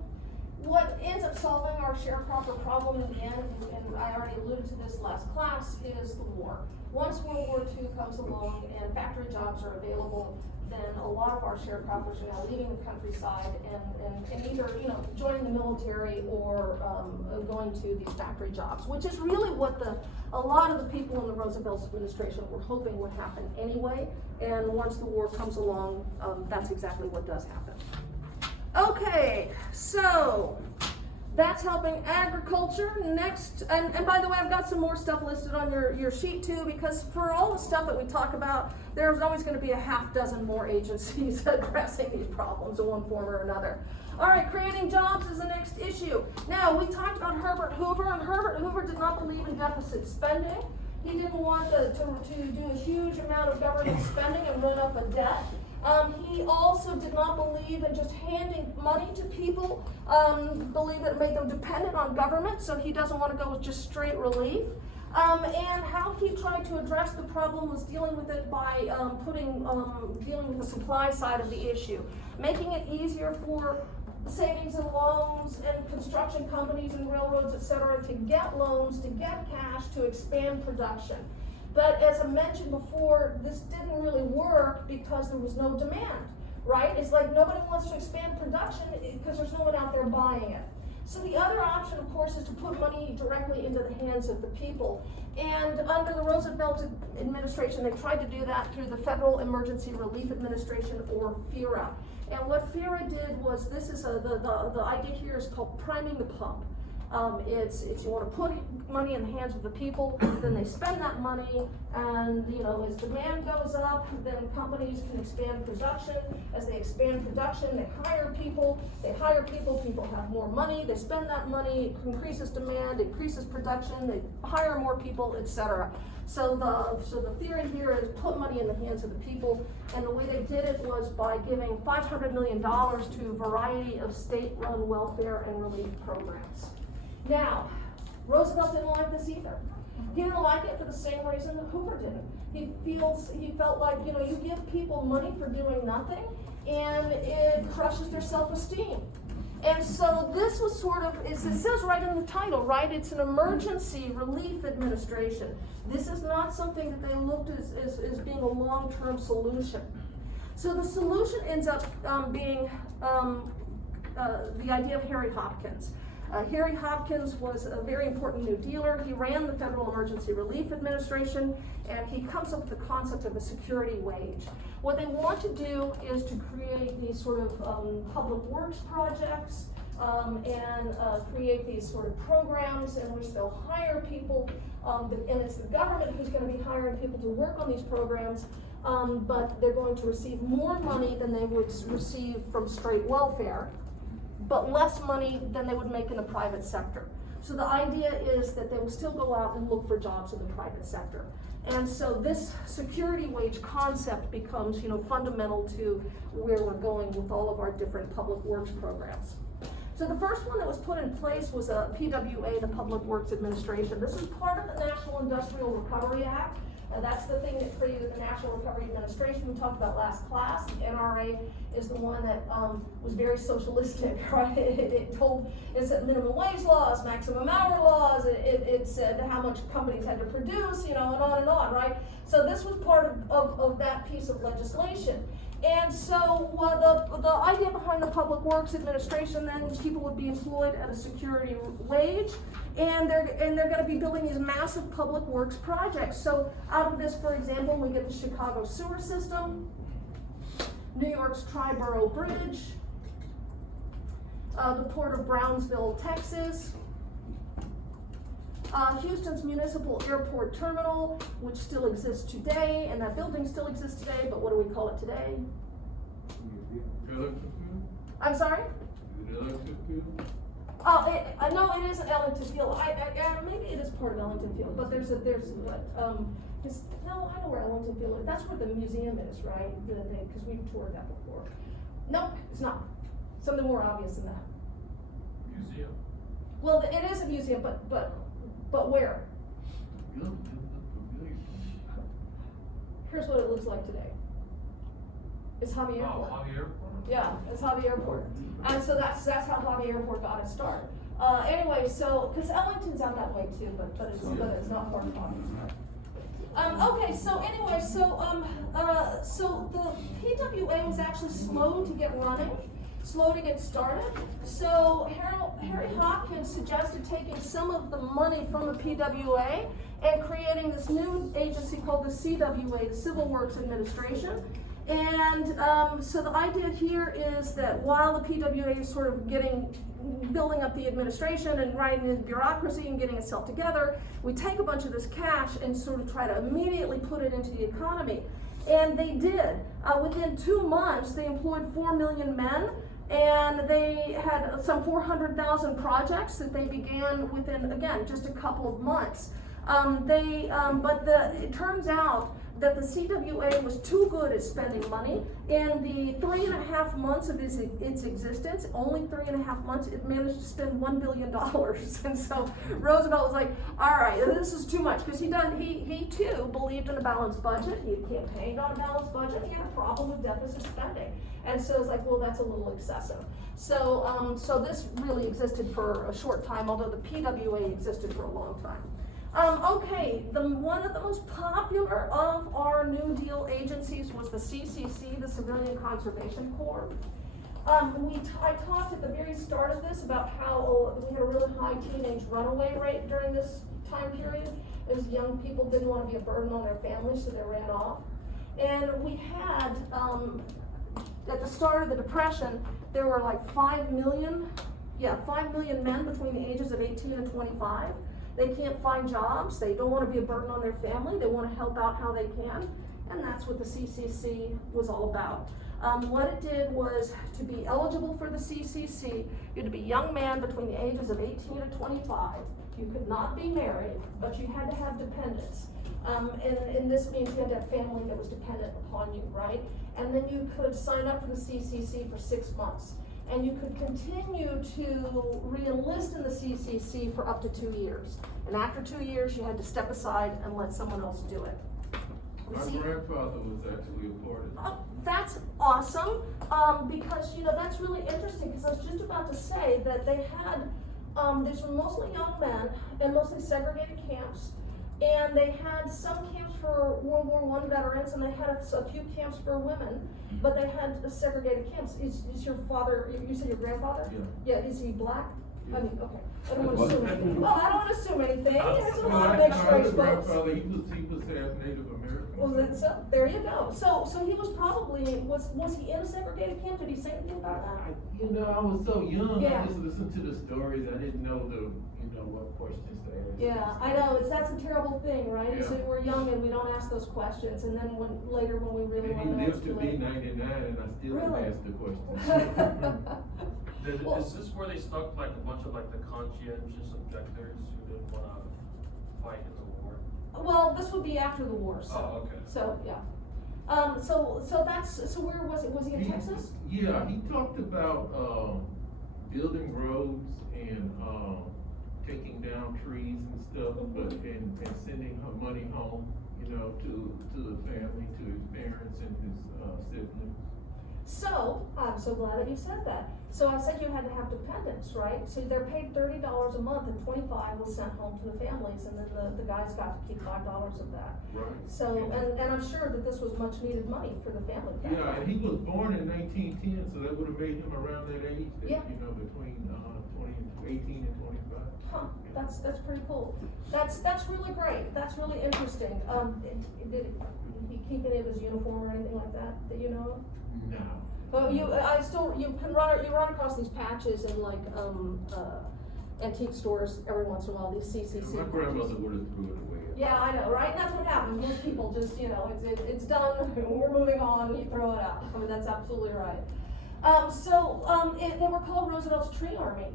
what ends up solving our sharecropper problem in the end, and I already alluded to this last class, is the war. Once World War II comes along and factory jobs are available, then a lot of our sharecroppers are now leaving the countryside and either joining the military or going to these factory jobs, which is really what a lot of the people in the Roosevelt administration were hoping would happen anyway. And once the war comes along, that's exactly what does happen. Okay, so that's helping agriculture. Next, and by the way, I've got some more stuff listed on your sheet too, because for all the stuff that we talk about, there's always going to be a half dozen more agencies addressing these problems in one form or another. All right, creating jobs is the next issue. Now, we talked about Herbert Hoover, and Herbert Hoover did not believe in deficit spending. He didn't want to do a huge amount of government spending and run up a debt. He also did not believe in just handing money to people, believe that it made them dependent on government, so he doesn't want to go with just straight relief. And how he tried to address the problem was dealing with it by dealing with the supply side of the issue, making it easier for savings and loans and construction companies and railroads, et cetera, to get loans, to get cash, to expand production. But as I mentioned before, this didn't really work because there was no demand, right? It's like nobody wants to expand production because there's no one out there buying it. So the other option, of course, is to put money directly into the hands of the people. And under the Roosevelt administration, they tried to do that through the Federal Emergency Relief Administration, or FERA. And what FERA did was, this is the idea here is called priming the pump. It's you want to put money in the hands of the people, then they spend that money, and as demand goes up, then companies can expand production. As they expand production, they hire people, people have more money, they spend that money, increases demand, increases production, they hire more people, etc. So the theory here is put money in the hands of the people, and the way they did it was by giving $500 million to a variety of state-run welfare and relief programs. Now, Roosevelt didn't like this either. He didn't like it for the same reason that Hoover didn't. He felt like, you give people money for doing nothing, and it crushes their self-esteem. And so this was sort of, it says right in the title, right? It's an emergency relief administration. This is not something that they looked as being a long-term solution. So the solution ends up being the idea of Harry Hopkins. Harry Hopkins was a very important New Dealer. He ran the Federal Emergency Relief Administration, and he comes up with the concept of a security wage. What they want to do is to create these sort of public works projects and create these sort of programs in which they'll hire people, and it's the government who's going to be hiring people to work on these programs, but they're going to receive more money than they would receive from straight welfare, but less money than they would make in the private sector. So the idea is that they will still go out and look for jobs in the private sector. And so this security wage concept becomes, fundamental to where we're going with all of our different public works programs. So the first one that was put in place was a PWA, the Public Works Administration. This is part of the National Industrial Recovery Act. And that's the thing that created the National Recovery Administration we talked about last class. The NRA is the one that was very socialistic, right? It said minimum wage laws, maximum hours it said how much companies had to produce, and on, right? So this was part of that piece of legislation. And so the idea behind the Public Works Administration, then people would be employed at a security wage, and they're gonna be building these massive public works projects. So out of this, for example, we get the Chicago sewer system, New York's Triborough Bridge, the Port of Brownsville, Texas, Houston's Municipal Airport Terminal, which still exists today, and that building still exists today, but what do we call it today? I'm sorry? No, it isn't Ellington Field. Maybe it is part of Ellington Field, but there's what, no, I know where Ellington Field is. That's where the museum is, right? Because we've toured that before. No, it's not. Something more obvious than that. Museum. Well, it is a museum, but where? Here's what it looks like today. It's Hobby Airport. Hobby Airport? Yeah, it's Hobby Airport. And so that's how Hobby Airport got its start. Anyway, so, because Ellington's out that way too, but it's not part of Hobby. Okay, so anyway, so the PWA was actually slow to get running, slow to get started. So Harry Hopkins suggested taking some of the money from the PWA and creating this new agency called the CWA, the Civil Works Administration. And so the idea here is that while the PWA is sort of building up the administration and writing the bureaucracy and getting itself together, we take a bunch of this cash and sort of try to immediately put it into the economy. And they did. Within 2 months, they employed 4 million men, and they had some 400,000 projects that they began within, again, just a couple of months. It turns out that the CWA was too good at spending money. In the 3.5 months of its existence, only 3.5 months, it managed to spend $1 billion. And so Roosevelt was like, all right, this is too much, because he too believed in a balanced budget. He had campaigned on a balanced budget. He had a problem with deficit spending. And so it's like, well, that's a little excessive. So this really existed for a short time, although the PWA existed for a long time. Okay, one of the most popular of our New Deal agencies was the CCC, the Civilian Conservation Corps. I talked at the very start of this about how we had a really high teenage runaway rate during this time period. It was young people didn't want to be a burden on their families, so they ran off. And we had, at the start of the Depression, there were like 5 million men between the ages of 18 and 25. They can't find jobs, they don't want to be a burden on their family, they want to help out how they can, and that's what the CCC was all about. What it did was, to be eligible for the CCC, you had to be a young man between the ages of 18 and 25. You could not be married, but you had to have dependents. And this means you had to have family that was dependent upon you, right? And then you could sign up for the CCC for 6 months. And you could continue to re-enlist in the CCC for up to 2 years. And after 2 years, you had to step aside and let someone else do it. My grandfather was actually a part of it. That's awesome, because that's really interesting, because I was just about to say that they had, these were mostly young men and mostly segregated camps. And they had some camps for World War I veterans, and they had a few camps for women, but they had segregated camps. Is your father, you said your grandfather? Yeah. Yeah, is he black? Yeah. I mean, okay. I don't want to assume anything. Well, I don't want to assume anything. There's a No, lot of my mixed other race folks. grandfather, he was half Native American. Well, that's, there you go. So he was probably, was he in a segregated camp? Did he say anything about that? I was so young, Yeah. I just listened to the stories, I didn't know what questions to ask. Yeah, I know, that's a terrible thing, right? Is Yeah. that we're young and we don't ask those questions, and then later when we really want to And know, he it's lived too to be late. 99 and I still Really? didn't ask the questions. Well- Is this where they stuck like a bunch of like the conscientious objectors who didn't want to fight in the war? Well, this would be after the war, so. Oh, okay. So, yeah. So where was it? Was he in Texas? Yeah, he talked about building roads and taking down trees and stuff, but and sending her money home, to the family, to his parents and his siblings. So, I'm so glad that you said that. So I said you had to have dependents, right? So they're paid $30 a month and 25 was sent home to the families, and then the guys got to keep $5 of that. Right. So, and I'm sure that this was much needed money for the family. back Yeah, and then. he was born in 1910, so that would have made him around that age, that, Yeah. you know, between 18 and 25. Huh, that's pretty cool. That's really great. That's really interesting. Did he keep any of his uniform or anything like that you know of? No. But you can run across these patches in like, antique stores every once in a while, these CCC. My grandmother would have threw it away. Yeah, I know, right? And that's what happens. Most people just, it's done, we're moving on, you throw it out. I mean, that's absolutely right. They were called Roosevelt's Tree Army.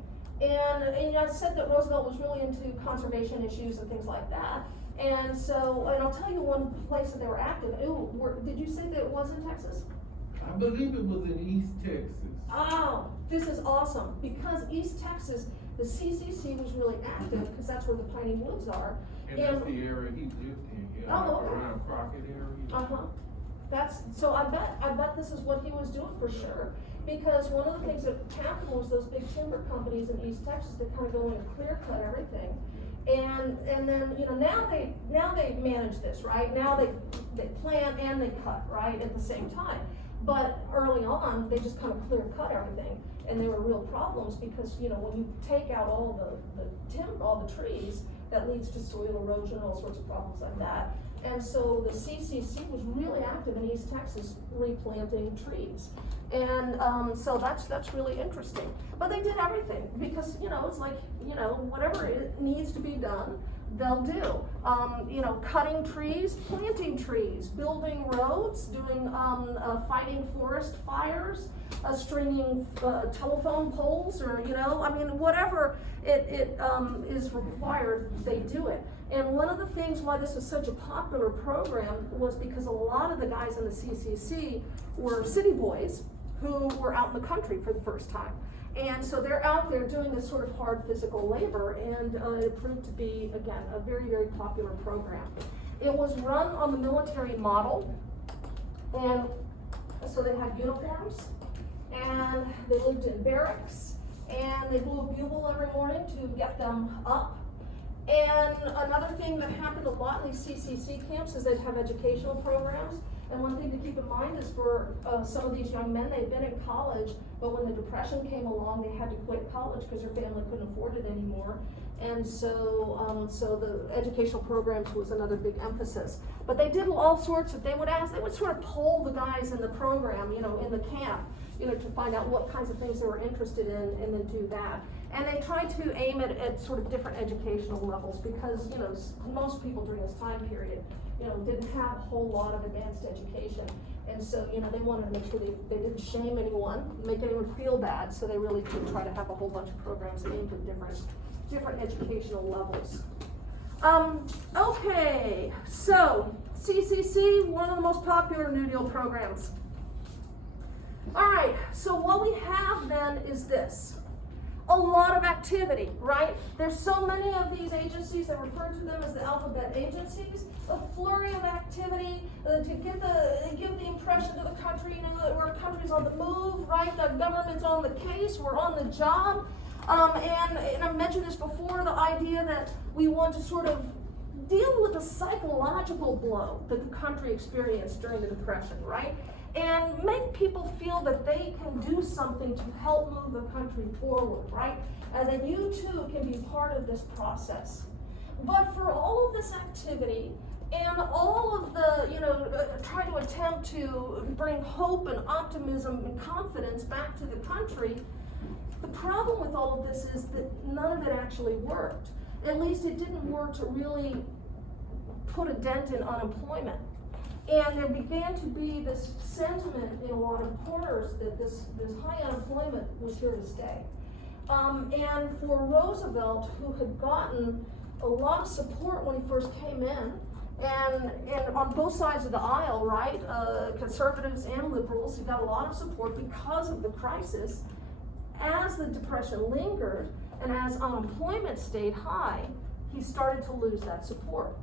And I said that Roosevelt was really into conservation issues and things like that. And I'll tell you one place that they were active. Did you say that it was in Texas? I believe it was in East Texas. Oh, this is awesome, because East Texas, the CCC was really active, because that's where the piney woods are. And that's the area he lived in, yeah, Oh, like okay. around Crockett area. So I bet this is what he was doing for sure, because one of the things that happened was those big timber companies in East Texas, they kind of go in and clear cut everything. And then, now they manage this, right? Now they plant and they cut, right, at the same time. But early on, they just kind of clear cut everything, and there were real problems because, when you take out all all the trees, that leads to soil erosion, all sorts of problems like that. And so the CCC was really active in East Texas replanting trees. And so that's really interesting. But they did everything because, it's like, whatever it needs to be done, they'll do. Cutting trees, planting trees, building roads, doing, fighting forest fires, stringing telephone poles, or, whatever it is required, they do it. And one of the things why this was such a popular program was because a lot of the guys in the CCC were city boys who were out in the country for the first time. And so they're out there doing this sort of hard physical labor, and it proved to be, again, a very, very popular program. It was run on the military model, and so they had uniforms, and they lived in barracks, and they blew a bugle every morning to get them up. And another thing that happened a lot in these CCC camps is they'd have educational programs. And one thing to keep in mind is for some of these young men, they'd been in college, but when the Depression came along, they had to quit college because their family couldn't afford it anymore. And so the educational programs was another big emphasis. But they did all sorts of, they would sort of poll the guys in the program, in the camp, to find out what kinds of things they were interested in and then do that. And they tried to aim it at sort of different educational levels because, most people during this time period, didn't have a whole lot of advanced education. And so, they wanted to make sure they didn't shame anyone, make anyone feel bad, so they really did try to have a whole bunch of programs aimed at different educational levels. Okay, so CCC, one of the most popular New Deal programs. All right, so what we have then is this. A lot of activity, right? There's so many of these agencies that refer to them as the alphabet agencies. A flurry of activity to give the impression to the country, that our country's on the move, right? The government's on the case, we're on the job. And I mentioned this before, the idea that we want to sort of deal with the psychological blow that the country experienced during the Depression, right? And make people feel that they can do something to help move the country forward, right? And that you too can be part of this process. But for all of this activity and all of the, try to attempt to bring hope and optimism and confidence back to the country, the problem with all of this is that none of it actually worked. At least it didn't work to really put a dent in unemployment. And there began to be this sentiment in a lot of corners that this high unemployment was here to stay. And for Roosevelt, who had gotten a lot of support when he first came in, and on both sides of the aisle, right, conservatives and liberals, he got a lot of support because of the crisis. As the Depression lingered and as unemployment stayed high, he started to lose that support.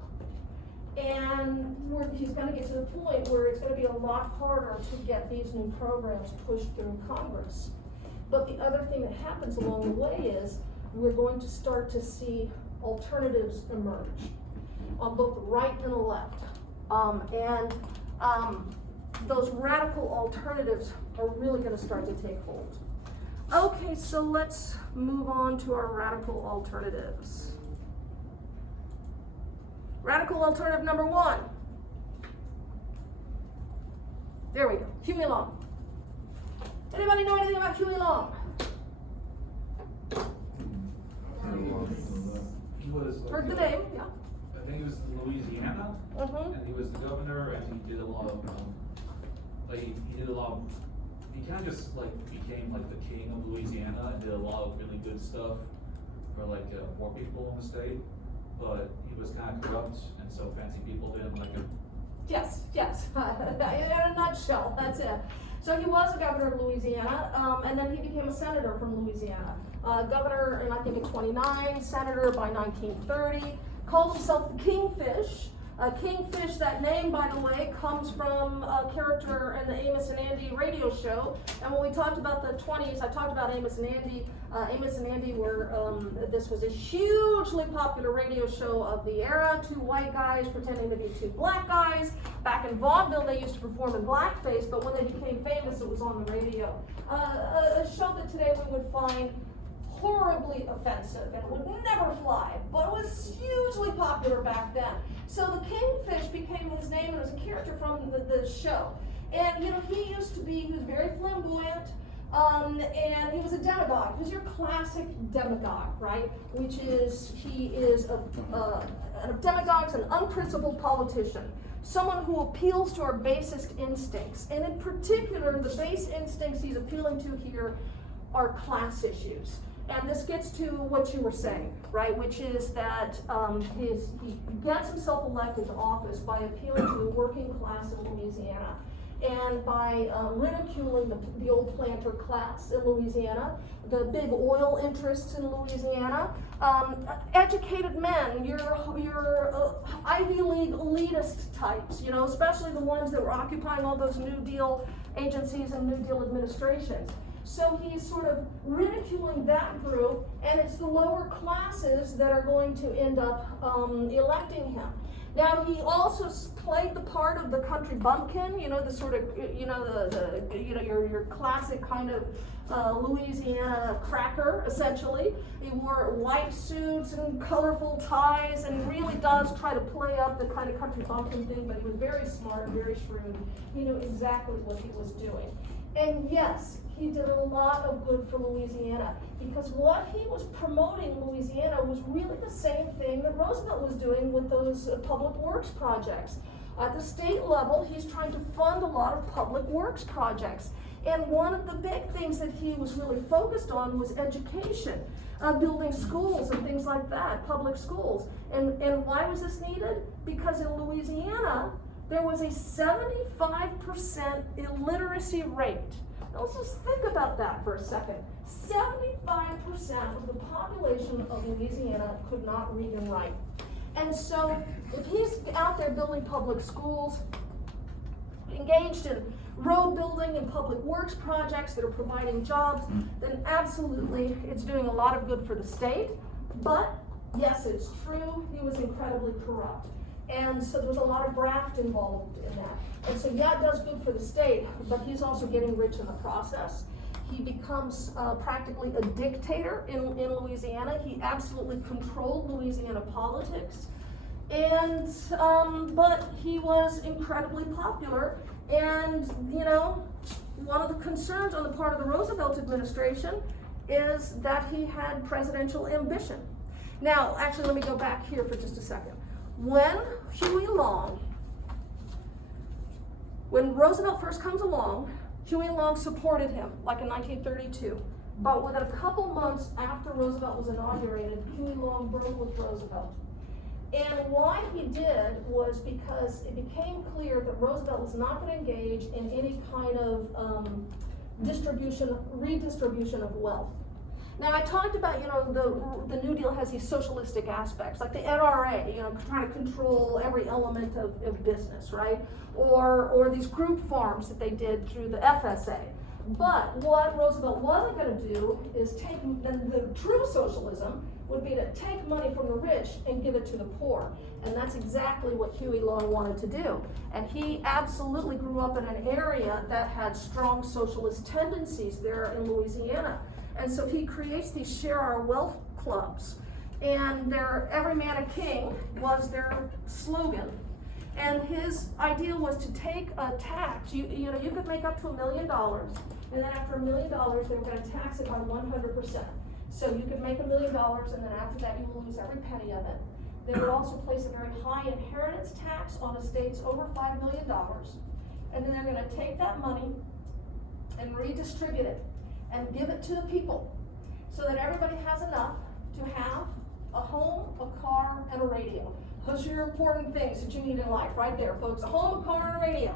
And he's gonna get to the point where it's gonna be a lot harder to get these new programs pushed through Congress. But the other thing that happens along the way is we're going to start to see alternatives emerge on both the right and the left. Those radical alternatives are really gonna start to take hold. Okay, so let's move on to our radical alternatives. Radical alternative number 1. There we go, Huey Long. Anybody know anything about Huey Long? He was like, Heard the name, yeah. I think he was in Louisiana, Mm-hmm. and he was the governor, and he did a lot of, he kind of just like became like the king of Louisiana and did a lot of really good stuff for like poor people in the state. But he was kind of corrupt, and so fancy people didn't like him. Yes, yes. In a nutshell, that's it. So he was a governor of Louisiana, and then he became a senator from Louisiana. Governor in, I think, in 29, senator by 1930, called himself the Kingfish. Kingfish, that name, by the way, comes from a character in the Amos and Andy radio show. And when we talked about the 20s, I talked about Amos and Andy. Amos and Andy were, this was a hugely popular radio show of the era. 2 white guys pretending to be 2 black guys. Back in vaudeville, they used to perform in blackface, but when they became famous, it was on the radio. A show that today we would find horribly offensive and would never fly, but it was hugely popular back then. So the Kingfish became his name, and it was a character from the show. And you know, he was very flamboyant, and he was a demagogue. He was your classic demagogue, right? Which is, he is a demagogue, an unprincipled politician. Someone who appeals to our basest instincts. And in particular, the base instincts he's appealing to here are class issues. And this gets to what you were saying, right? Which is that he gets himself elected to office by appealing to the working class in Louisiana, and by ridiculing the old planter class in Louisiana, the big oil interests in Louisiana, educated men, your Ivy League elitist types, you know, especially the ones that were occupying all those New Deal agencies and New Deal administrations. So he's sort of ridiculing that group, and it's the lower classes that are going to end up electing him. Now, he also played the part of the country bumpkin, you know, the sort of, you know, your classic kind of Louisiana cracker, essentially. He wore white suits and colorful ties, and really does try to play up the kind of country bumpkin thing, but he was very smart, very shrewd. He knew exactly what he was doing. And yes, he did a lot of good for Louisiana, because what he was promoting Louisiana was really the same thing that Roosevelt was doing with those public works projects. At the state level, he's trying to fund a lot of public works projects. And one of the big things that he was really focused on was education, building schools and things like that, public schools. And why was this needed? Because in Louisiana, there was a 75% illiteracy rate. Now let's just think about that for a second. 75% of the population of Louisiana could not read and write. And so if he's out there building public schools, engaged in road building and public works projects that are providing jobs, then absolutely it's doing a lot of good for the state. But yes, it's true, he was incredibly corrupt. And so there's a lot of graft involved in that. And so yeah, it does good for the state, but he's also getting rich in the process. He becomes practically a dictator in Louisiana. He absolutely controlled Louisiana politics. And, but he was incredibly popular. And, you know, one of the concerns on the part of the Roosevelt administration is that he had presidential ambition. Now, actually, let me go back here for just a second. When Roosevelt first comes along, Huey Long supported him, like in 1932. But within a couple months after Roosevelt was inaugurated, Huey Long broke with Roosevelt. And why he did was because it became clear that Roosevelt was not going to engage in any kind of redistribution of wealth. Now, I talked about, the New Deal has these socialistic aspects, like the NRA, trying to control every element of business, right? Or these group farms that they did through the FSA. But what Roosevelt wasn't going to do is take, the true socialism would be to take money from the rich and give it to the poor. And that's exactly what Huey Long wanted to do. And he absolutely grew up in an area that had strong socialist tendencies there in Louisiana. And so he creates these Share Our Wealth clubs. And every man a king was their slogan. And his idea was to take a tax. You could make up to $1 million, and then after $1 million, they were going to tax it by 100%. So you could make $1 million, and then after that, you will lose every penny of it. They would also place a very high inheritance tax on estates over $5 million, and then they're going to take that money and redistribute it and give it to the people, so that everybody has enough to have a home, a car, and a radio. Those are your important things that you need in life, right there, folks. A home, a car, and a radio.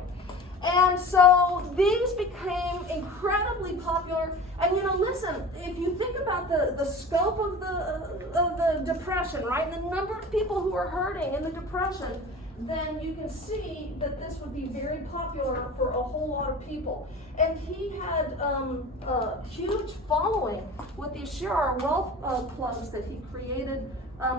And so these became incredibly popular. And listen, if you think about the scope of the Depression, right, and the number of people who are hurting in the Depression, then you can see that this would be very popular for a whole lot of people. And he had a huge following with these Share Our Wealth clubs that he created.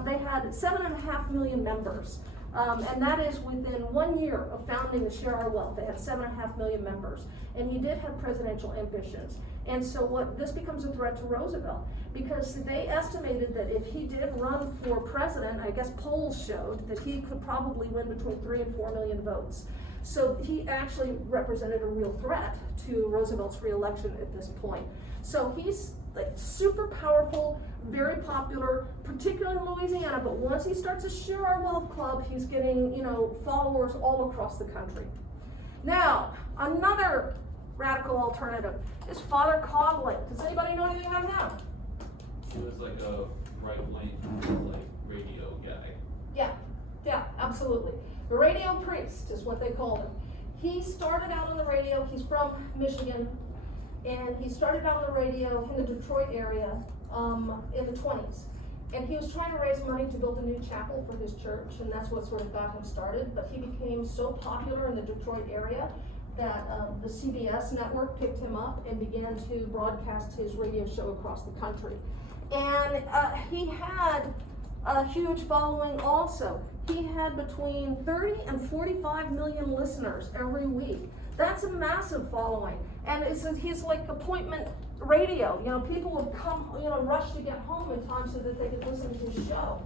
They had 7.5 million members. And that is within 1 year of founding the Share Our Wealth. They had 7.5 million members. And he did have presidential ambitions. And so this becomes a threat to Roosevelt, because they estimated that if he did run for president, I guess polls showed that he could probably win between 3 and 4 million votes. So he actually represented a real threat to Roosevelt's reelection at this point. So he's like super powerful, very popular, particularly in Louisiana, but once he starts a Share Our Wealth club, he's getting, followers all across the country. Now, another radical alternative is Father Coughlin. Does anybody know anything about him? He was like a right-wing, radio guy. Yeah, absolutely. The radio priest is what they called him. He started out on the radio. He's from Michigan, and he started out on the radio in the Detroit area in the 20s. And he was trying to raise money to build a new chapel for his church, and that's what sort of got him started. But he became so popular in the Detroit area that the CBS network picked him up and began to broadcast his radio show across the country. And he had a huge following also. He had between 30 and 45 million listeners every week. That's a massive following. And he's like appointment radio. People would come, rush to get home in time so that they could listen to his show.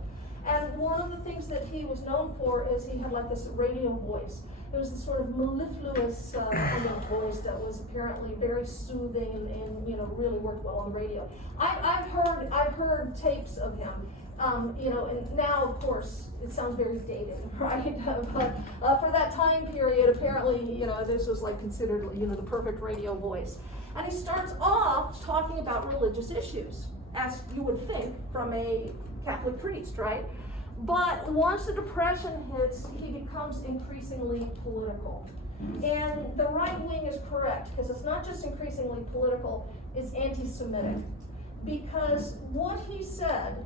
And one of the things that he was known for is he had like this radio voice. It was this sort of mellifluous voice that was apparently very soothing and really worked well on the radio. I've heard tapes of him. And now, of course, it sounds very dated, right? But for that time period, apparently, this was like considered, the perfect radio voice. And he starts off talking about religious issues, as you would think from a Catholic priest, right? But once the Depression hits, he becomes increasingly political. And the right wing is correct, because it's not just increasingly political, it's anti-Semitic. Because what he said,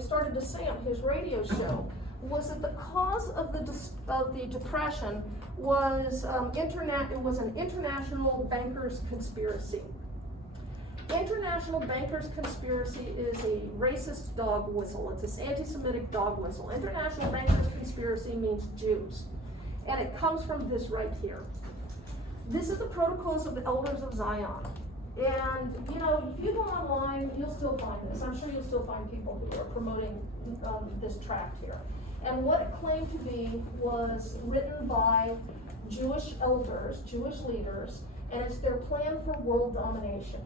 started to say on his radio show, was that the cause of the Depression was it was an international bankers conspiracy. International bankers conspiracy is a racist dog whistle. It's this anti-Semitic dog whistle. International bankers conspiracy means Jews. And it comes from this right here. This is the Protocols of the Elders of Zion. And, if you go online, you'll still find this. I'm sure you'll still find people who are promoting this tract here. And what it claimed to be was written by Jewish elders, Jewish leaders, and it's their plan for world domination.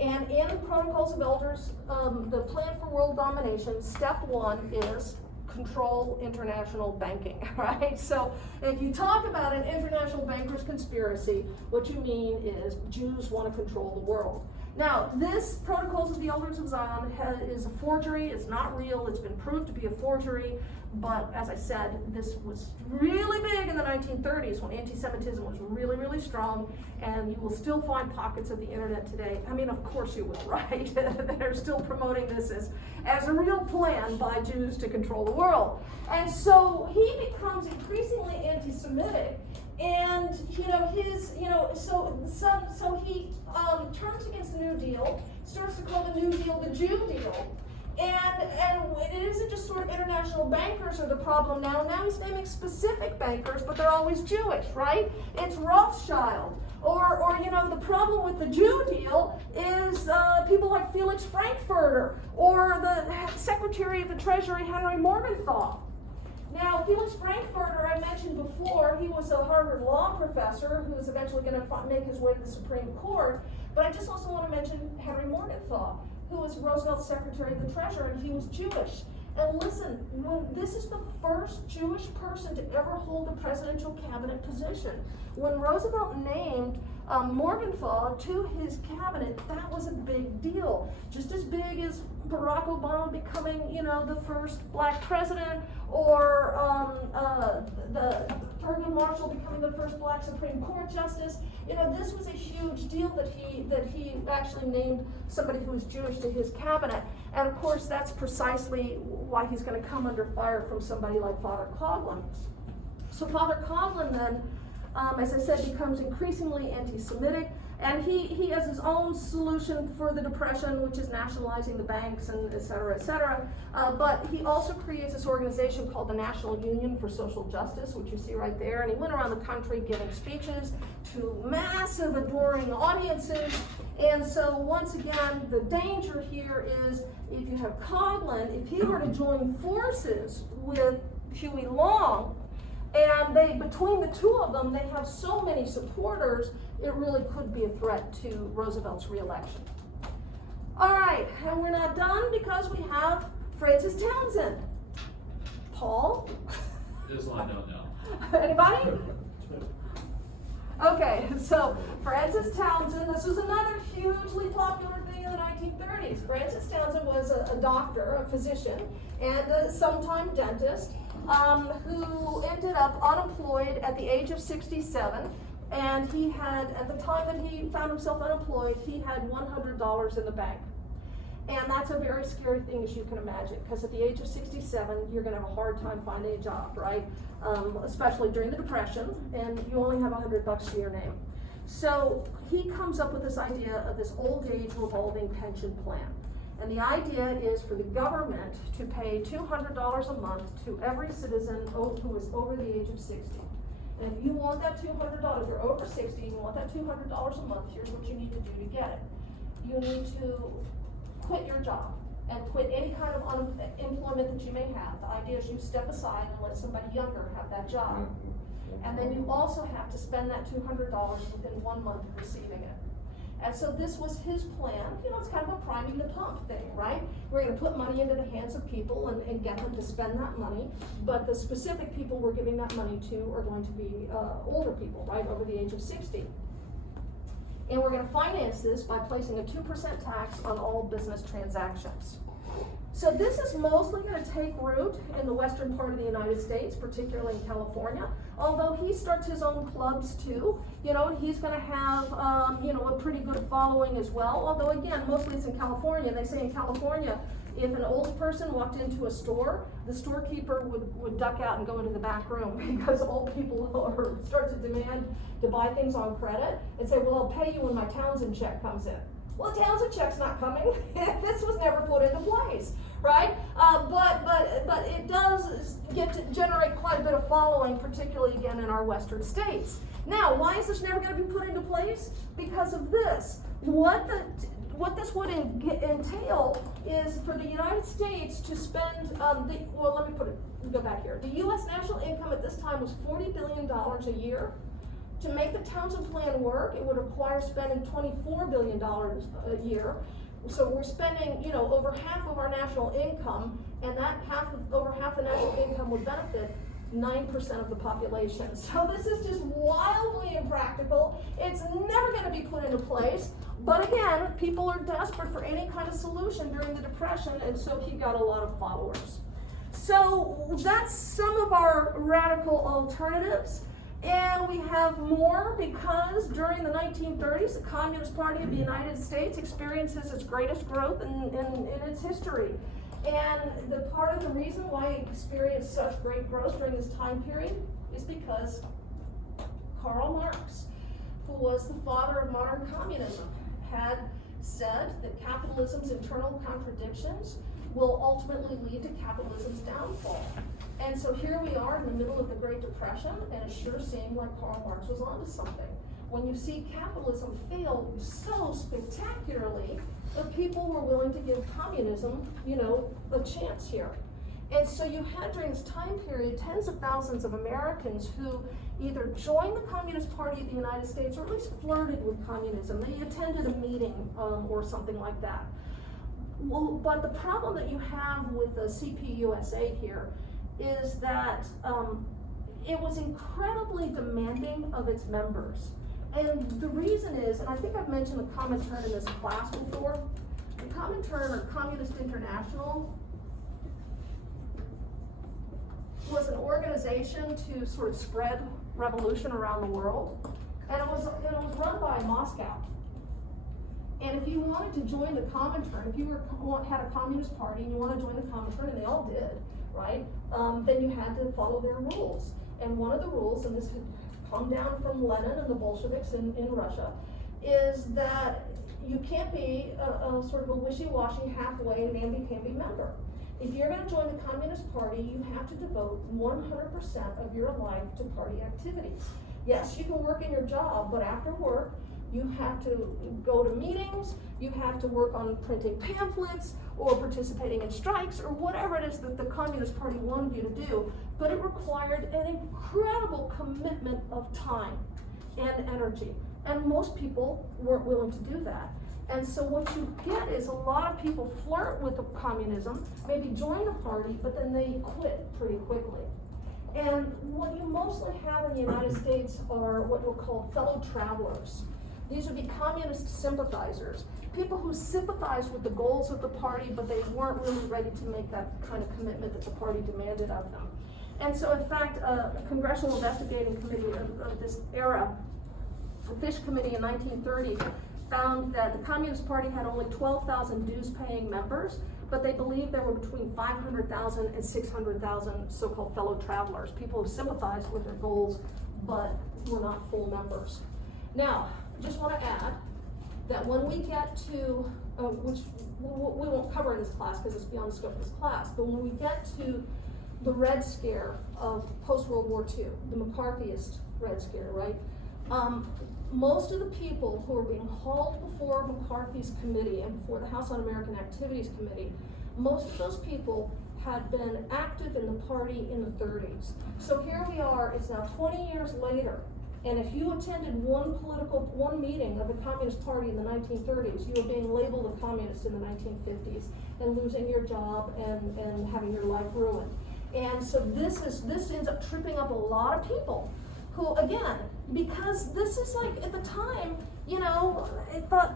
And in Protocols of Elders, the plan for world domination, step 1 is control international banking, right? So if you talk about an international bankers conspiracy, what you mean is Jews want to control the world. Now, this Protocols of the Elders of Zion is a forgery, it's not real, it's been proved to be a forgery, but as I said, this was really big in the 1930s when anti-Semitism was really, really strong, and you will still find pockets of the internet today. I mean, of course you will, right? They're still promoting this as a real plan by Jews to control the world. And so he becomes increasingly anti-Semitic, and so he turns against the New Deal, starts to call the New Deal the Jew deal, and it isn't just sort of international bankers are the problem now. Now he's naming specific bankers, but they're always Jewish, right? It's Rothschild, or the problem with the Jew deal is people like Felix Frankfurter or the Secretary of the Treasury Henry Morgenthau. Now, Felix Frankfurter, I mentioned before, he was a Harvard law professor who was eventually going to make his way to the Supreme Court. But I just also want to mention Henry Morgenthau, who was Roosevelt's Secretary of the Treasury, and he was Jewish. And listen, this is the first Jewish person to ever hold a presidential cabinet position. When Roosevelt named Morgenthau to his cabinet, that was a big deal. Just as big as Barack Obama becoming, the first black president, or the Thurgood Marshall becoming the first black Supreme Court justice. This was a huge deal that he actually named somebody who was Jewish to his cabinet. And of course, that's precisely why he's going to come under fire from somebody like Father Coughlin. So Father Coughlin then, as I said, becomes increasingly anti-Semitic, and he has his own solution for the Depression, which is nationalizing the banks and et cetera, et cetera. But he also creates this organization called the National Union for Social Justice, which you see right there. And he went around the country giving speeches to massive, adoring audiences. And so once again, the danger here is if you have Coughlin, if he were to join forces with Huey Long, and between the two of them, they have so many supporters, it really could be a threat to Roosevelt's reelection. All right, and we're not done because we have Francis Townsend. Paul? This one I don't know. Anybody? Okay, so Francis Townsend, this was another hugely popular thing in the 1930s. Francis Townsend was a doctor, a physician, and a sometime dentist, who ended up unemployed at the age of 67, and he had, at the time that he found himself unemployed, he had $100 in the bank. And that's a very scary thing, as you can imagine, because at the age of 67, you're going to have a hard time finding a job, right? Especially during the Depression, and you only have $100 to your name. So he comes up with this idea of this old age revolving pension plan. And the idea is for the government to pay $200 a month to every citizen who is over the age of 60. And if you want that $200, if you're over 60 and you want that $200 a month, here's what you need to do to get it. You need to quit your job and quit any kind of employment that you may have. The idea is you step aside and let somebody younger have that job. And then you also have to spend that $200 within 1 month of receiving it. And so this was his plan. It's kind of a priming the pump thing, right? We're going to put money into the hands of people and get them to spend that money. But the specific people we're giving that money to are going to be older people, right, over the age of 60. And we're going to finance this by placing a 2% tax on all business transactions. So this is mostly going to take root in the western part of the United States, particularly in California, although he starts his own clubs too, and he's going to have, a pretty good following as well, although again, mostly it's in California. They say in California, if an old person walked into a store, the storekeeper would duck out and go into the back room because old people start to demand to buy things on credit and say, well, I'll pay you when my Townsend check comes in. Well, the Townsend check's not coming. This was never put into place, right? But it does get to generate quite a bit of following, particularly again in our western states. Now, why is this never going to be put into place? Because of this. What this would entail is for the United States to spend, go back here. The U.S. national income at this time was $40 billion a year. To make the Townsend plan work, it would require spending $24 billion a year. So we're spending, over half of our national income, and that over half the national income would benefit 9% of the population. So this is just wildly impractical. It's never going to be put into place. But again, people are desperate for any kind of solution during the Depression, and so he got a lot of followers. So that's some of our radical alternatives. And we have more because during the 1930s, the Communist Party of the United States experiences its greatest growth in its history. And the part of the reason why it experienced such great growth during this time period is because Karl Marx, who was the father of modern communism, had said that capitalism's internal contradictions will ultimately lead to capitalism's downfall. And so here we are in the middle of the Great Depression, and it sure seemed like Karl Marx was onto something. When you see capitalism fail so spectacularly, the people were willing to give communism, a chance here. And so you had during this time period tens of thousands of Americans who either joined the Communist Party of the United States or at least flirted with communism. They attended a meeting or something like that. Well, but the problem that you have with the CPUSA here is that it was incredibly demanding of its members. And the reason is, and I think I've mentioned the Comintern in this class before, the Comintern, or Communist International, was an organization to sort of spread revolution around the world. And it was run by Moscow. And if you wanted to join the Comintern, if you had a communist party and you wanted to join the Comintern, and they all did, right? Then you had to follow their rules. And one of the rules, and this had come down from Lenin and the Bolsheviks in Russia, is that you can't be a sort of a wishy-washy halfway namby-pamby member. If you're going to join the Communist Party, you have to devote 100% of your life to party activities. Yes, you can work in your job, but after work, you have to go to meetings, you have to work on printing pamphlets or participating in strikes or whatever it is that the Communist Party wanted you to do, but it required an incredible commitment of time and energy. And most people weren't willing to do that. And so what you get is a lot of people flirt with communism, maybe join the party, but then they quit pretty quickly. And what you mostly have in the United States are what were called fellow travelers. These would be communist sympathizers, people who sympathize with the goals of the party, but they weren't really ready to make that kind of commitment that the party demanded of them. And so in fact, a Congressional Investigating Committee of this era, the Fish Committee in 1930, found that the Communist Party had only 12,000 dues-paying members, but they believed there were between 500,000 and 600,000 so-called fellow travelers, people who sympathized with their goals, but were not full members. Now, I just want to add that when we get to, which we won't cover in this class because it's beyond the scope of this class, but when we get to the Red Scare of post-World War II, the McCarthyist Red Scare, right? Most of the people who are being hauled before McCarthy's committee and before the House Un-American Activities Committee, most of those people had been active in the party in the 30s. So here we are, it's now 20 years later, and if you attended one meeting of the Communist Party in the 1930s, you were being labeled a communist in the 1950s and losing your job and having your life ruined. And so this ends up tripping up a lot of people who, again, because this is like, at the time,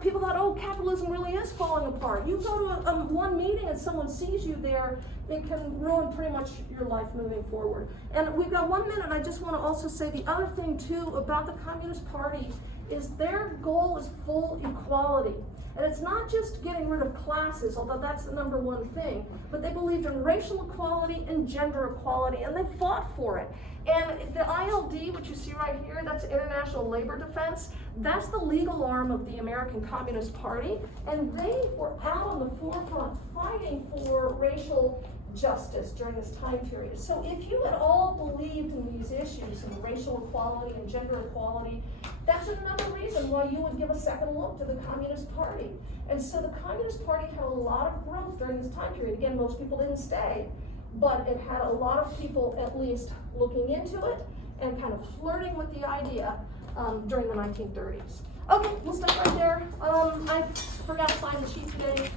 people thought, oh, capitalism really is falling apart. You go to one meeting and someone sees you there, it can ruin pretty much your life moving forward. And we've got 1 minute, I just want to also say the other thing too about the Communist Party is their goal is full equality. And it's not just getting rid of classes, although that's the number one thing, but they believed in racial equality and gender equality, and they fought for it. And the ILD, which you see right here, that's International Labor Defense, that's the legal arm of the American Communist Party, and they were out on the forefront fighting for racial justice during this time period. So if you had all believed in these issues, in racial equality and gender equality, that's another reason why you would give a second look to the Communist Party. And so the Communist Party had a lot of growth during this time period. Again, most people didn't stay, but it had a lot of people at least looking into it and kind of flirting with the idea during the 1930s. Okay, we'll stop right there. I forgot to sign the sheet today.